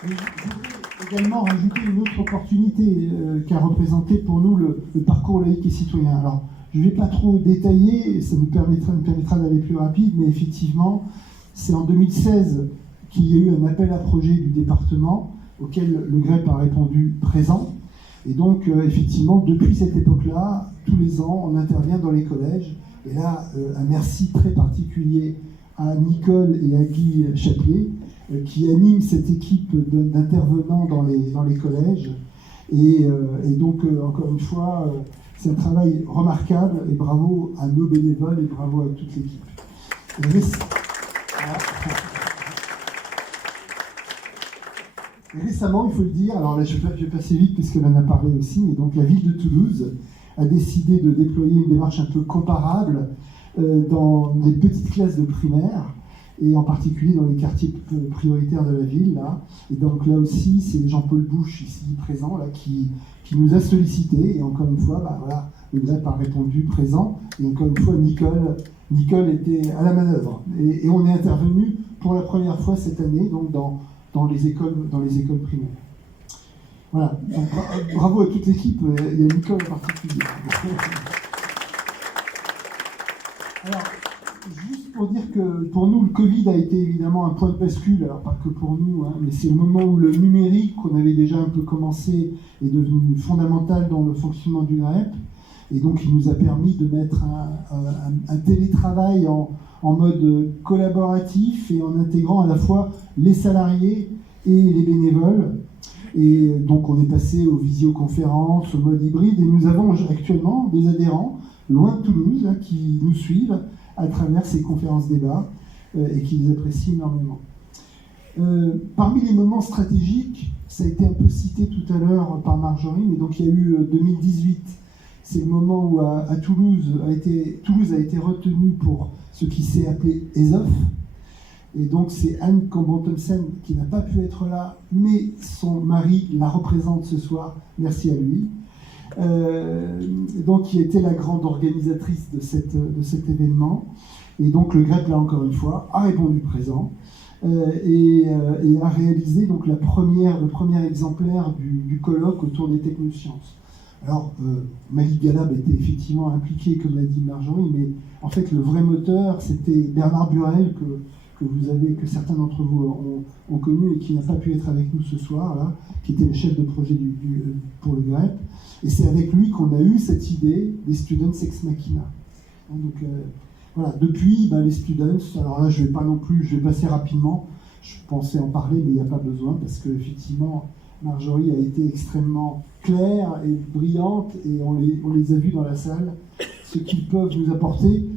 Je voudrais également rajouter une autre opportunité qu'a représenté pour nous le parcours laïque et citoyen. Alors, je ne vais pas trop détailler, ça nous permettra d'aller plus rapide, mais effectivement, c'est en 2016 qu'il y a eu un appel à projet du département auquel le GREP a répondu présent. Et donc, effectivement, depuis cette époque-là, tous les ans, on intervient dans les collèges. Et là, un merci très particulier à Nicole et à Guy Chapelier, qui animent cette équipe d'intervenants dans les collèges. Et donc, encore une fois, c'est un travail remarquable, et bravo à nos bénévoles et bravo à toute l'équipe. Et récemment, il faut le dire, alors là je vais passer vite puisqu'elle en a parlé aussi, mais donc la ville de Toulouse a décidé de déployer une démarche un peu comparable dans les petites classes de primaire, et en particulier dans les quartiers prioritaires de la ville. Là. Et donc là aussi, c'est Jean-Paul Bouche, ici présent, là, qui nous a sollicité, et encore une fois, voilà, le GREP a répondu présent, et encore une fois, Nicole était à la manœuvre. Et on est intervenu pour la première fois cette année, donc dans les écoles primaires. Voilà, donc, bravo à toute l'équipe, il y a Nicole en particulier. Alors, juste pour dire que pour nous, le Covid a été évidemment un point de bascule, alors pas que pour nous, hein, mais c'est le moment où le numérique, qu'on avait déjà un peu commencé, est devenu fondamental dans le fonctionnement du GREP, et donc il nous a permis de mettre un télétravail en mode collaboratif et en intégrant à la fois les salariés et les bénévoles. Et donc on est passé aux visioconférences, au mode hybride, et nous avons actuellement des adhérents loin de Toulouse là, qui nous suivent à travers ces conférences débats et qui les apprécient énormément. Parmi les moments stratégiques, ça a été un peu cité tout à l'heure par Marjorie, mais donc il y a eu 2018, c'est le moment où à Toulouse a été retenu pour ce qui s'est appelé ESOF. Et donc c'est Anne Cambon-Thomsen qui n'a pas pu être là, mais son mari la représente ce soir, merci à lui. Donc qui était la grande organisatrice de cet événement. Et donc le GREP, là encore une fois, a répondu présent et a réalisé donc le premier exemplaire du colloque autour des technosciences. Alors, Malik Galab était effectivement impliqué, comme l'a dit Marjorie, mais en fait le vrai moteur, c'était Bernard Burel, que certains d'entre vous ont connu et qui n'a pas pu être avec nous ce soir, là, qui était le chef de projet pour le GREP. Et c'est avec lui qu'on a eu cette idée des Students Ex Machina. Donc voilà, depuis, les Students, alors là je vais passer rapidement, je pensais en parler mais il n'y a pas besoin, parce qu'effectivement Marjorie a été extrêmement claire et brillante, et on les a vus dans la salle, ce qu'ils peuvent nous apporter.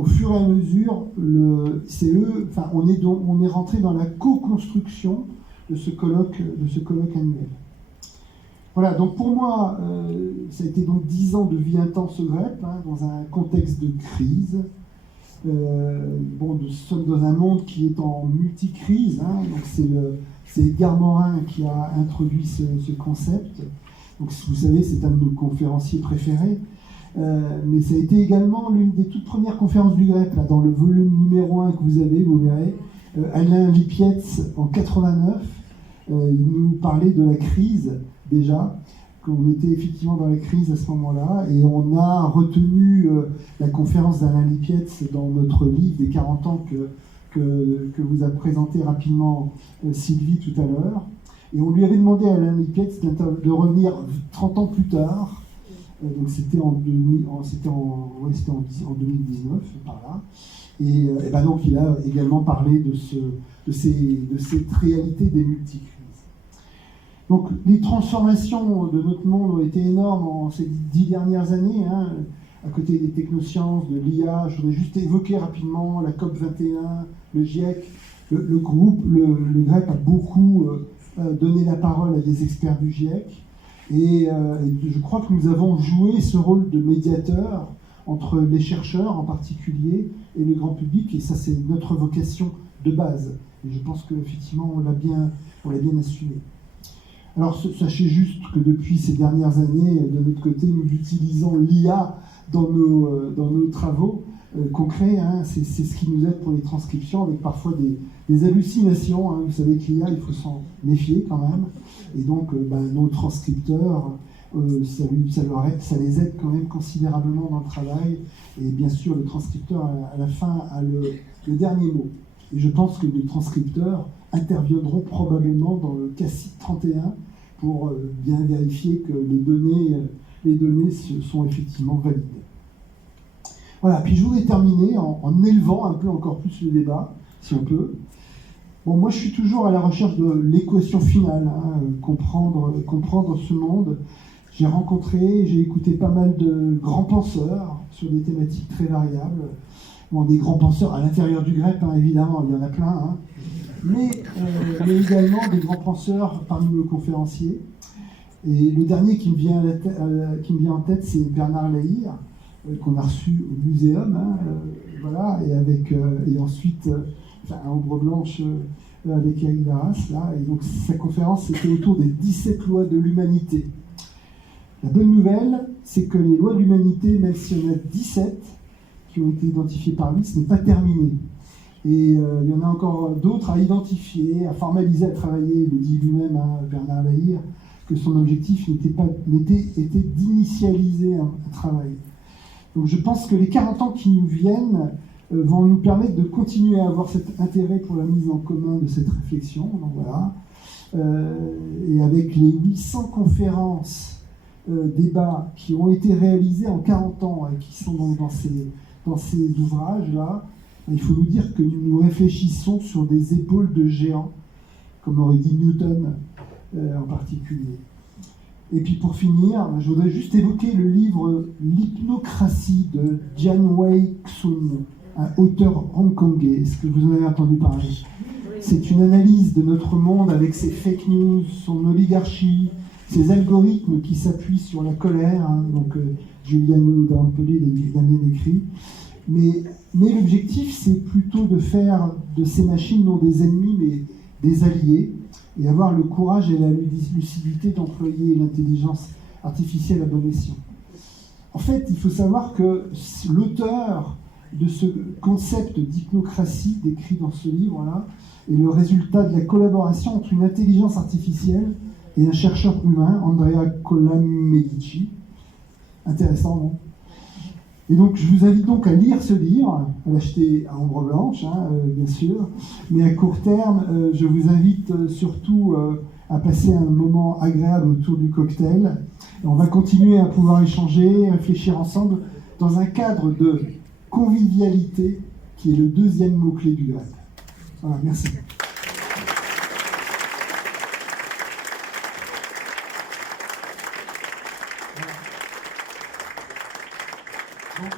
Au fur et à mesure, on est rentré dans la co-construction de ce colloque annuel. Voilà, donc pour moi, ça a été donc 10 ans de vie intense au GREP, dans un contexte de crise. Nous sommes dans un monde qui est en multicrise, donc c'est Edgar Morin qui a introduit ce concept. Donc vous savez, c'est un de nos conférenciers préférés. Mais ça a été également l'une des toutes premières conférences du GREP, là, dans le volume numéro 1 que vous avez, vous verrez. Alain Lipietz, en 89, il nous parlait de la crise, déjà, qu'on était effectivement dans la crise à ce moment-là, et on a retenu la conférence d'Alain Lipietz dans notre livre des 40 ans que vous a présenté rapidement Sylvie tout à l'heure. Et on lui avait demandé à Alain Lipietz de revenir 30 ans plus tard. Donc c'était en 2019 par là, et donc il a également parlé de cette réalité des multicrises. Donc les transformations de notre monde ont été énormes en ces 10 dernières années, à côté des technosciences, de l'IA. Je voudrais juste évoquer rapidement la COP21, le GIEC, le GREP a beaucoup donné la parole à des experts du GIEC. Et je crois que nous avons joué ce rôle de médiateur entre les chercheurs en particulier et le grand public, et ça c'est notre vocation de base. Et je pense qu'effectivement on l'a bien assumé. Alors sachez juste que depuis ces dernières années, de notre côté, nous utilisons l'IA dans nos travaux concrets. C'est ce qui nous aide pour les transcriptions, avec parfois des hallucinations. Vous savez que l'IA, il faut s'en méfier quand même. Et donc nos transcripteurs, ça les aide quand même considérablement dans le travail. Et bien sûr, le transcripteur, à la fin, a le dernier mot. Et je pense que les transcripteurs interviendront probablement dans le CACIT 31 pour bien vérifier que les données sont effectivement validées. Voilà, puis je voudrais terminer en élevant un peu encore plus le débat, si on peut. Bon, moi je suis toujours à la recherche de l'équation finale, comprendre ce monde. J'ai écouté pas mal de grands penseurs sur des thématiques très variables. Bon, des grands penseurs à l'intérieur du GREP, évidemment, il y en a plein, mais également des grands penseurs parmi nos conférenciers. Et le dernier qui me vient en tête, c'est Bernard Lahire, qu'on a reçu au Muséum, voilà, et ensuite à Ombre Blanche avec Eric Darras, là. Et donc sa conférence, c'était autour des 17 lois de l'humanité. La bonne nouvelle, c'est que les lois de l'humanité, même s'il y en a 17 qui ont été identifiées par lui, ce n'est pas terminé. Et il y en a encore d'autres à identifier, à formaliser, à travailler. Il le dit lui-même, Bernard Lahire, que son objectif était d'initialiser un travail. Donc je pense que les 40 ans qui nous viennent vont nous permettre de continuer à avoir cet intérêt pour la mise en commun de cette réflexion. Donc voilà. Et avec les 800 conférences, débats qui ont été réalisés en 40 ans et qui sont donc dans ces ouvrages-là, il faut nous dire que nous réfléchissons sur des épaules de géants, comme aurait dit Newton en particulier. Et puis pour finir, je voudrais juste évoquer le livre « L'hypnocratie » de Jian Wei Xun, un auteur hongkongais. Est-ce que vous en avez entendu parler? C'est une analyse de notre monde avec ses fake news, son oligarchie, ses algorithmes qui s'appuient sur la colère. Donc Giuliano D'Ampoli l'a bien écrit. Mais l'objectif, c'est plutôt de faire de ces machines non des ennemis, mais des alliés, et avoir le courage et la lucidité d'employer l'intelligence artificielle à bon escient. En fait, il faut savoir que l'auteur de ce concept d'hypnocratie décrit dans ce livre-là est le résultat de la collaboration entre une intelligence artificielle et un chercheur humain, Andrea Colamedici. Intéressant, non ? Et donc, je vous invite donc à lire ce livre, à l'acheter à ombre blanche, bien sûr, mais à court terme, je vous invite surtout à passer un moment agréable autour du cocktail. Et on va continuer à pouvoir échanger, réfléchir ensemble dans un cadre de convivialité qui est le deuxième mot-clé du grec. Voilà, merci. Donc,